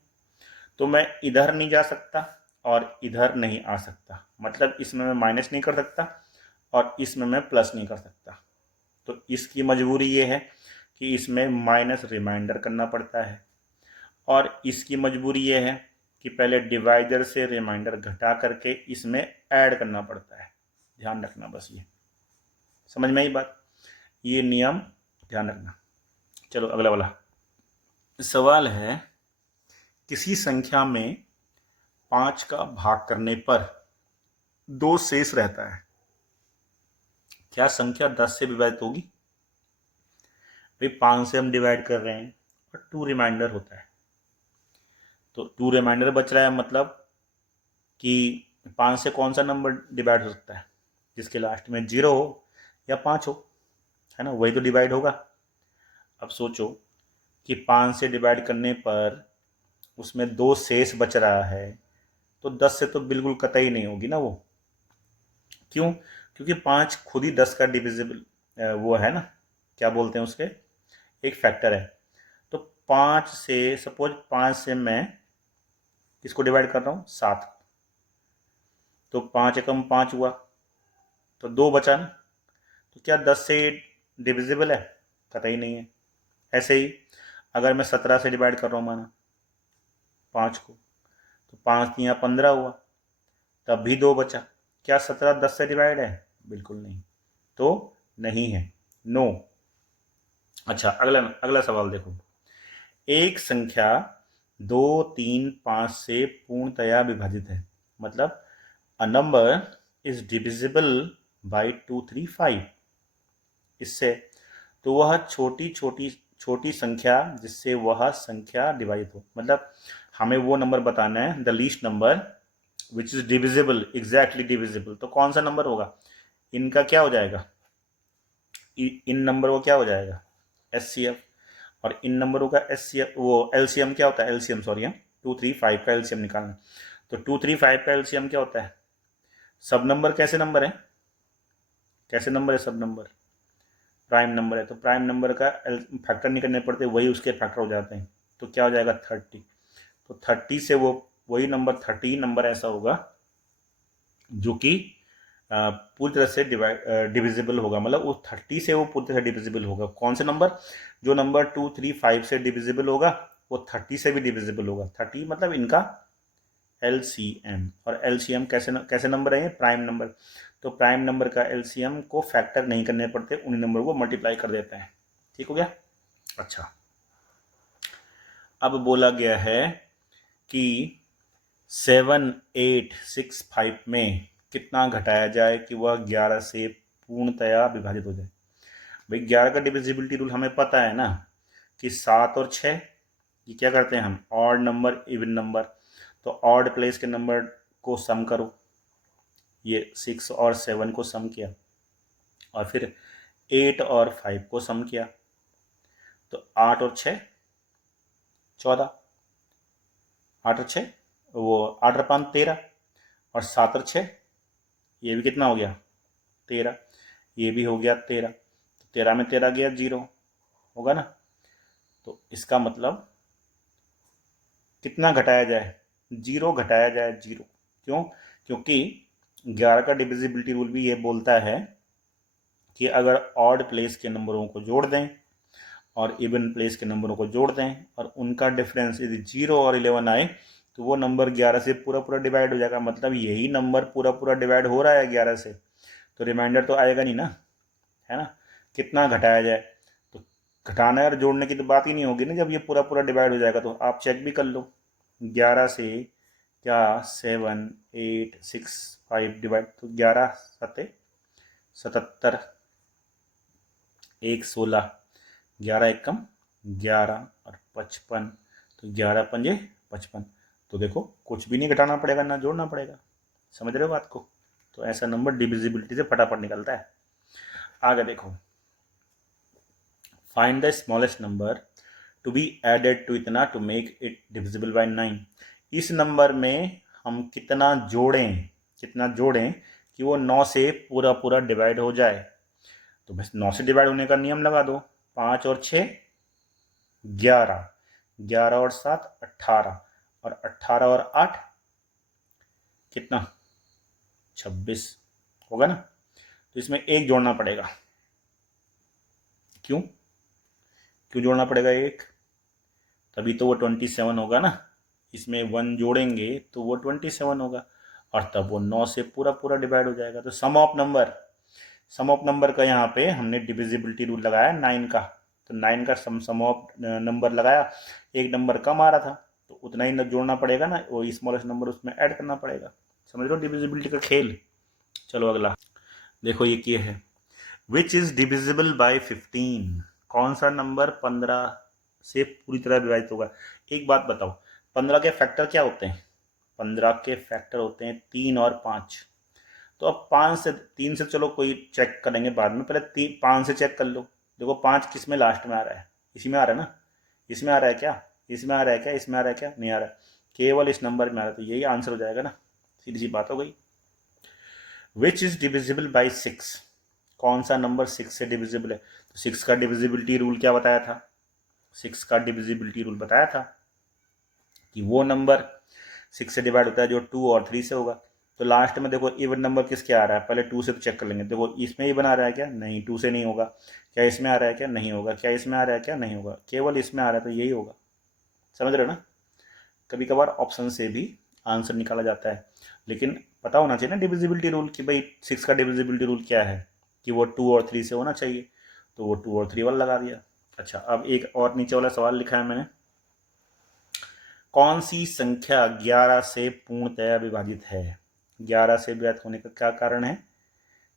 तो मैं इधर नहीं जा सकता और इधर नहीं आ सकता, मतलब इसमें मैं माइनस नहीं कर सकता और इसमें मैं प्लस नहीं कर सकता। तो इसकी मजबूरी ये है कि इसमें माइनस रिमाइंडर करना पड़ता है, और इसकी मजबूरी ये है कि पहले डिवाइडर से रिमाइंडर घटा करके इसमें ऐड करना पड़ता है। ध्यान रखना बस, ये समझ में आई बात, ये नियम ध्यान रखना। चलो अगला वाला सवाल है, किसी संख्या में 5 का भाग करने पर 2 शेष रहता है, क्या संख्या 10 से विभाजित होगी? भाई 5 से हम डिवाइड कर रहे हैं और 2 रिमाइंडर होता है, तो 2 रिमाइंडर बच रहा है, मतलब कि 5 से कौन सा नंबर डिवाइड हो सकता है? जिसके लास्ट में 0 हो या 5 हो, है ना, वही तो डिवाइड होगा। अब सोचो कि 5 से डिवाइड करने पर उसमें 2 शेष बच रहा है, तो 10 से तो बिल्कुल कतई नहीं होगी ना वो। क्यों? क्योंकि 5 खुद ही 10 का डिविजिबल वो है ना, क्या बोलते हैं उसके, एक फैक्टर है। तो 5 से सपोज 5 से मैं किसको डिवाइड कर रहा हूँ? 7, तो 5 एकम 5 हुआ, तो 2 बचा ना, तो क्या 10 से डिविजिबल है? कतई नहीं है। ऐसे ही अगर मैं 17 से डिवाइड कर रहा हूँ माना 5 को, तो 5 तिया 15 हुआ, तब भी 2 बचा, क्या 17 10 से डिवाइड है? बिल्कुल नहीं, तो नहीं है, नो। अच्छा अगला अगला सवाल देखो, एक संख्या 2 3 5 से पूर्णतया विभाजित है, मतलब a number is divisible by 2 3 5, इससे तो वह छोटी छोटी छोटी संख्या जिससे वह संख्या डिवाइड हो, मतलब हमें वो नंबर बताना है the least number which is divisible, exactly divisible. तो कौन सा नंबर होगा? इनका क्या हो जाएगा? इन नंबरों का क्या हो जाएगा, एचसीएफ, और इन नंबरों का एचसीएफ वो एलसीएम क्या होता है, एलसीएम सॉरी, हम 2 3 5 का एलसीएम निकालना। तो 2 3 5 का एलसीएम क्या होता है, सब नंबर कैसे नंबर है, कैसे नंबर है सब नंबर, प्राइम नंबर है, तो प्राइम नंबर का फैक्टर नहीं करने पड़ते, वही उसके फैक्टर हो जाते हैं। तो क्या हो जाएगा 30, तो 30 से वो वही नंबर 30 नंबर ऐसा होगा जो कि पूरी तरह से डिविजिबल होगा, मतलब वो 30 से वो पूरी तरह से डिविजिबल होगा। कौन से नंबर, जो नंबर 2 3 5 से डिविजिबल होगा वो 30 से भी डिविजिबल होगा। 30 मतलब इनका एलसीएम, और एलसीएम कैसे नंबर है, प्राइम नंबर। तो प्राइम नंबर का एलसीएम को फैक्टर नहीं करने पड़ते, उन्हीं नंबर को मल्टीप्लाई कर देते हैं। ठीक हो गया। अच्छा, अब बोला गया है कि 7 8 6 5 में कितना घटाया जाए कि वह 11 से पूर्णतया विभाजित हो जाए। भाई 11 का डिविजिबिलिटी रूल हमें पता है ना, कि 7 और 6 ये क्या करते हैं हम, ऑड नंबर इवन नंबर, तो ऑड प्लेस के नंबर को सम करो, ये 6 और 7 को सम किया, और फिर 8 और 5 को सम किया, तो 8 और 6 14, 8 और 6 वो 8 और 5 13, और 7 और 6 ये भी कितना हो गया 13, ये भी हो गया 13, तो 13 में 13 गया 0 होगा ना। तो इसका मतलब कितना घटाया जाए, 0 घटाया जाए 0। क्यों, क्योंकि 11 का डिविजिबिलिटी रूल भी ये बोलता है कि अगर ऑड प्लेस के नंबरों को जोड़ दें और इवन प्लेस के नंबरों को जोड़ दें और उनका डिफरेंस यदि 0 और 11 आए तो वो नंबर 11 से पूरा पूरा डिवाइड हो जाएगा। मतलब यही नंबर पूरा पूरा डिवाइड हो रहा है 11 से, तो रिमाइंडर तो आएगा नहीं ना, है ना। कितना घटाया जाए, तो घटाना और जोड़ने की तो बात ही नहीं होगी ना, जब ये पूरा पूरा डिवाइड हो जाएगा। तो आप चेक भी कर लो, 11 से क्या 7 8 6 5 डिवाइड, तो 11 7 77, 1 16, 11 एकम 11 और 55, तो 11 पंजे 55। तो देखो कुछ भी नहीं घटाना पड़ेगा ना जोड़ना पड़ेगा, समझ रहे हो बात को। तो ऐसा नंबर डिविजिबिलिटी से फटाफट निकलता है। आगे देखो, find the smallest number to be added to इतना to make it divisible by 9। इस नंबर में हम कितना जोड़ें कि वो 9 से पूरा पूरा डिवाइड हो जाए। तो बस 9 से डिवाइड होने का नियम लगा दो, 5 और 6 11, 11 और 7 18, और 18 और 8 कितना 26 होगा ना। तो इसमें एक जोड़ना पड़ेगा। क्यों क्यों जोड़ना पड़ेगा एक, तभी तो वो 27 होगा ना। इसमें 1 जोड़ेंगे तो वो 27 होगा, और तब वो 9 से पूरा पूरा डिवाइड हो जाएगा। तो सम ऑफ नंबर का यहाँ पे हमने डिविजिबिलिटी रूल लगाया 9 का, तो 9 का सम ऑफ नंबर लगाया, एक नंबर कम आ रहा था तो उतना ही जोड़ना पड़ेगा ना, वो स्मॉलेस्ट नंबर उसमें ऐड करना पड़ेगा। समझ लो डिविजिबिलिटी का खेल। चलो अगला देखो, ये है विच इज डिविजिबल बाय 15। कौन सा नंबर 15 से पूरी तरह विभाजित होगा। एक बात बताओ, 15 के फैक्टर क्या होते हैं, 15 के फैक्टर होते हैं 3 और 5। तो अब 5 से 3 से चलो कोई चेक करेंगे बाद में, पहले 5 से चेक कर लो। देखो 5 किस में लास्ट में आ रहा है, इसी में आ रहा है ना, इसमें आ रहा है क्या, इसमें आ रहा है क्या, इसमें आ रहा है क्या, नहीं आ रहा है, केवल इस नंबर में आ रहा है। तो यही आंसर हो जाएगा ना, सीधी सी बात हो गई। Which is divisible by 6। कौन सा नंबर 6 से डिविजिबल है। तो 6 का डिविजिबिलिटी रूल क्या बताया था, 6 का डिविजिबिलिटी रूल बताया था कि वो नंबर 6 से डिवाइड होता है जो 2 और 3 से होगा। तो लास्ट में देखो इवन नंबर किसके आ रहा है, पहले 2 से तो चेक कर लेंगे। देखो इसमें इवन आ रहा है क्या, नहीं, 2 से नहीं होगा। क्या इसमें आ रहा है क्या, नहीं होगा। क्या इसमें आ रहा है क्या, नहीं होगा। केवल इसमें आ रहा है तो यही होगा। समझ रहे हो ना। कभी कभार ऑप्शन से भी आंसर निकाला जाता है, लेकिन पता होना चाहिए ना डिविजिबिलिटी रूल कि भाई 6 का डिविजिबिलिटी रूल क्या है, कि वो 2 और 3 से होना चाहिए। तो वो 2 और 3 वाला लगा दिया। अच्छा, अब एक और नीचे वाला सवाल लिखा है मैंने, कौन सी संख्या 11 से पूर्णतया विभाजित है। 11 से विभाजित होने का क्या कारण है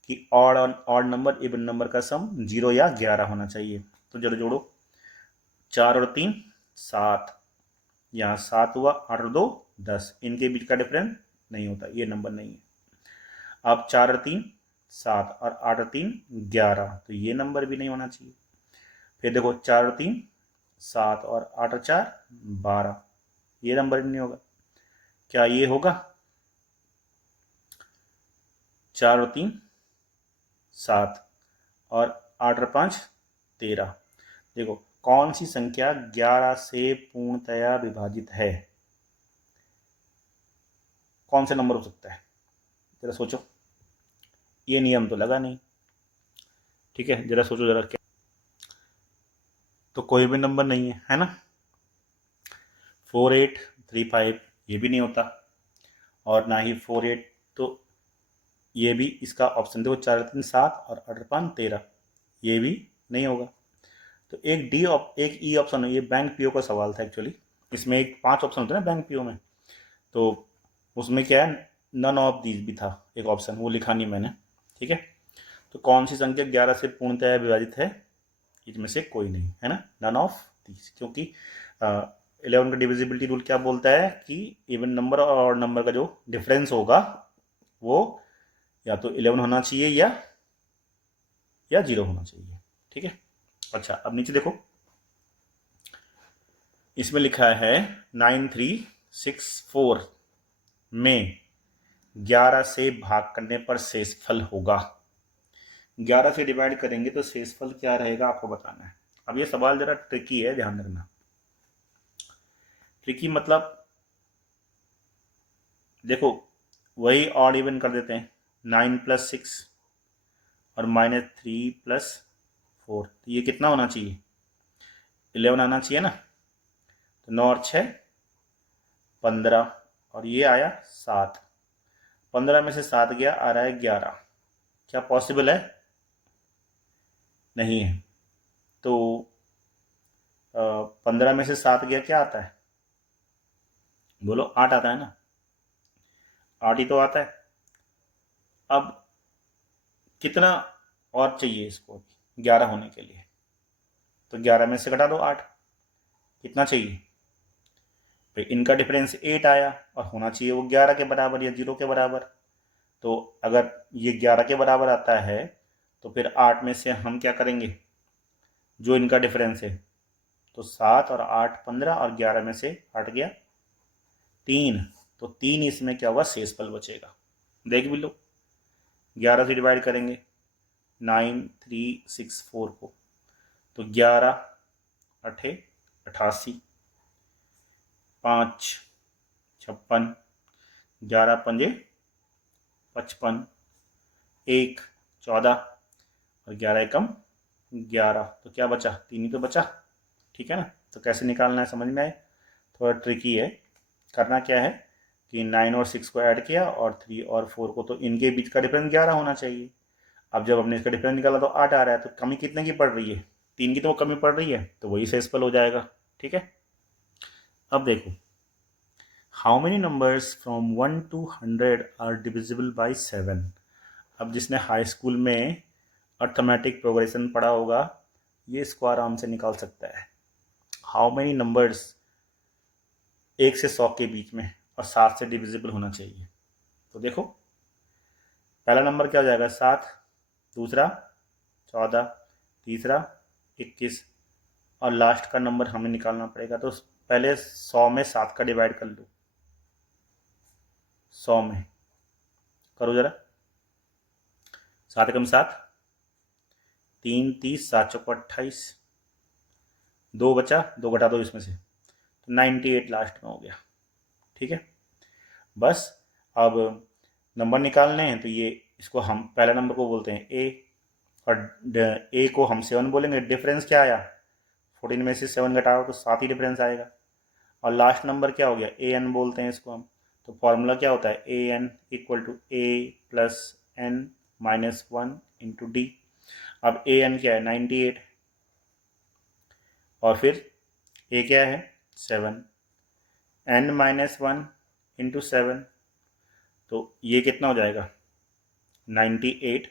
कि ऑड नंबर इवन नंबर का सम 0 या 11 होना चाहिए। तो जरा जोड़ो, 4 और 3 7, यहाँ 7 हुआ, 8 और 2 10, इनके बीच का डिफरेंस नहीं होता, ये नंबर नहीं है। अब 4 और 3 7 और 8 और 3 11, तो ये नंबर भी नहीं होना चाहिए। फिर देखो 4 और 3 7 और 8 और 4 12, ये नंबर भी नहीं होगा। क्या ये होगा? 4 और 3 7 और 8 और 5 13। देखो कौन सी संख्या 11 से पूर्णतया विभाजित है? कौन सा नंबर हो सकता है? जरा सोचो, ये नियम तो लगा नहीं। ठीक है, जरा सोचो जरा, क्या तो कोई भी नंबर नहीं है ना। 4835 ये भी नहीं होता, और ना ही 48, तो ये भी इसका ऑप्शन देखो 4 3 7 और 8 5 13, ये भी नहीं होगा। तो एक ई ऑप्शन है, ये बैंक पीओ का सवाल था एक्चुअली। इसमें एक 5 ऑप्शन होते हैं ना बैंक पीओ में, तो उसमें क्या है, नन ऑफ दीज भी था एक ऑप्शन, वो लिखा नहीं मैंने। ठीक है, तो कौन सी संख्या 11 से पूर्णतया विभाजित है? इसमें से कोई नहीं है ना, नन ऑफ दीज। क्योंकि 11 का डिविजिबिलिटी रूल क्या बोलता है कि इवन नंबर और नंबर का जो डिफरेंस होगा वो या तो 11 होना चाहिए या 0 होना चाहिए। ठीक है, अच्छा अब नीचे देखो, इसमें लिखा है 9364 में 11 से भाग करने पर शेषफल होगा। 11 से डिवाइड करेंगे तो शेषफल क्या रहेगा आपको बताना है। अब ये सवाल जरा ट्रिकी है, ध्यान रखना। ट्रिकी मतलब देखो, वही ऑड इवन कर देते हैं, 9 + 6 और -3 + 4, तो ये कितना होना चाहिए? 11 आना चाहिए ना। तो 9 और 6 15, और ये आया 7। 15 में से 7 गया, आ रहा है 11। क्या पॉसिबल है? नहीं है। तो 15 में से 7 गया, क्या आता है? बोलो, 8 आता है ना। 8 ही तो आता है। अब कितना और चाहिए इसको 11 होने के लिए? तो 11 में से घटा दो 8, कितना चाहिए? फिर इनका डिफरेंस 8 आया, और होना चाहिए वो 11 के बराबर या 0 के बराबर। तो अगर ये 11 के बराबर आता है तो फिर 8 में से हम क्या करेंगे, जो इनका डिफरेंस है, तो 7 और 8 15, और 11 में से हट गया 3, तो 3 इसमें क्या हुआ, शेषफल बचेगा। देख भी लो, 11 से डिवाइड करेंगे 9364 को, तो 11 अठे 88, 5 56, 11 पंजे 55, 1 14, और 11 एकम 11, तो क्या बचा? 3 ही तो बचा। ठीक है ना। तो कैसे निकालना है समझ में आए? थोड़ा ट्रिकी है। करना क्या है कि 9 और 6 को ऐड किया, और 3 और 4 को, तो इनके बीच का डिफरेंस 11 होना चाहिए। अब जब हमने इसका डिफरेंस निकाला तो 8 आ रहा है, तो कमी कितने की पड़ रही है? 3 की तो कमी पड़ रही है, तो वही शेषफल हो जाएगा। ठीक है, अब देखो, how many numbers from 1 to 100 are divisible by 7? अब जिसने हाई स्कूल में अर्थमेटिक प्रोग्रेशन पढ़ा होगा, ये इसको आराम से निकाल सकता है। हाउ मेनी नंबर्स 1 से 100 के बीच में और 7 से डिविजिबल होना चाहिए? तो देखो, पहला नंबर क्या हो जाएगा? 7, दूसरा 14, तीसरा 21, और लास्ट का नंबर हमें निकालना पड़ेगा। तो पहले 100 में 7 का डिवाइड कर लो, 100 में करो जरा, 7 एकम 7, 3 30, 7 चौको 28, 2 बचा, 2 घटा दो इसमें से, तो 98 लास्ट में हो गया। ठीक है, बस अब नंबर निकालने हैं, तो ये इसको हम पहले नंबर को बोलते हैं ए, और ए को हम 7 बोलेंगे। डिफरेंस क्या आया? 14 में से 7 घटाओ तो 7 ही डिफरेंस आएगा। और लास्ट नंबर क्या हो गया? ए एन बोलते हैं इसको हम। तो फॉर्मूला क्या होता है? A N equal to A plus N minus 1 into D. अब ए एन क्या है? 98, और फिर ए क्या है? 7, एन माइनस 1 इंटू 7, तो ये कितना हो जाएगा? 98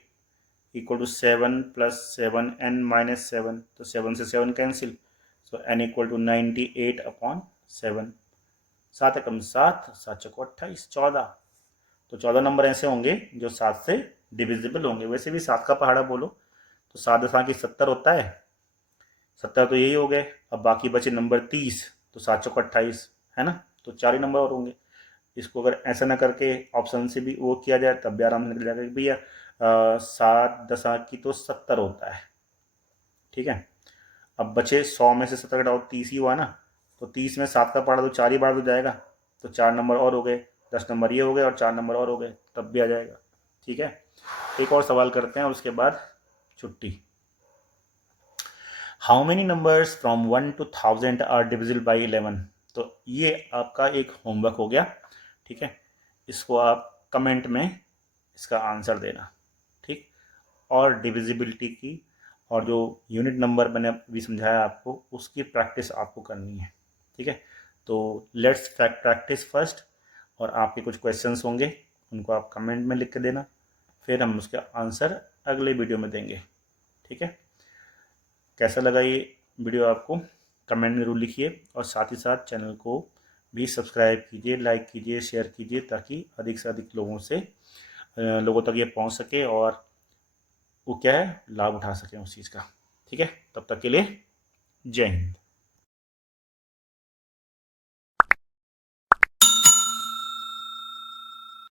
इक्वल टू 7 + 7 n माइनस 7, तो 7 से 7 cancel, so n equal to 98/7। 7 एकम 7, 7 चौको 28, 14। तो 14 नंबर ऐसे होंगे जो 7 से डिविजिबल होंगे। वैसे भी 7 का पहाड़ा बोलो तो 7 दशा की 70 होता है, 70 तो यही हो गए। अब बाकी बचे नंबर 30, तो 7 चौक 28 है ना, तो 4 ही नंबर और होंगे। इसको अगर ऐसा ना करके ऑप्शन से भी वो किया जाए तब भी आराम से निकल जाएगा कि भैया 7 दशा की तो 70 होता है। ठीक है, अब बचे 100 में से 70 घटाओ 30 ही हुआ ना, तो 30 में 7 का पढ़ा तो 4 ही बार तो जाएगा, तो 4 नंबर और हो गए, 10 नंबर ये हो गए और 4 नंबर और हो गए, तब भी आ जाएगा। ठीक है, एक और सवाल करते हैं उसके बाद छुट्टी। How many numbers from 1 to 1000 are divisible by 11? तो ये आपका एक होमवर्क हो गया। ठीक है, इसको आप कमेंट में इसका आंसर देना। ठीक, और डिविजिबिलिटी की और जो यूनिट नंबर मैंने अभी समझाया आपको उसकी प्रैक्टिस आपको करनी है। ठीक है, तो लेट्स प्रैक्टिस फर्स्ट, और आपके कुछ क्वेश्चंस होंगे उनको आप कमेंट में लिख के देना, फिर हम उसका आंसर अगले वीडियो में देंगे। ठीक है, कैसा लगा ये वीडियो आपको कमेंट में जरूर लिखिए, और साथ ही साथ चैनल को भी सब्सक्राइब कीजिए, लाइक कीजिए, शेयर कीजिए, ताकि अधिक से अधिक लोगों तक ये पहुंच सके और वो क्या है लाभ उठा सकें उस चीज़ का। ठीक है, तब तक के लिए जय हिंद।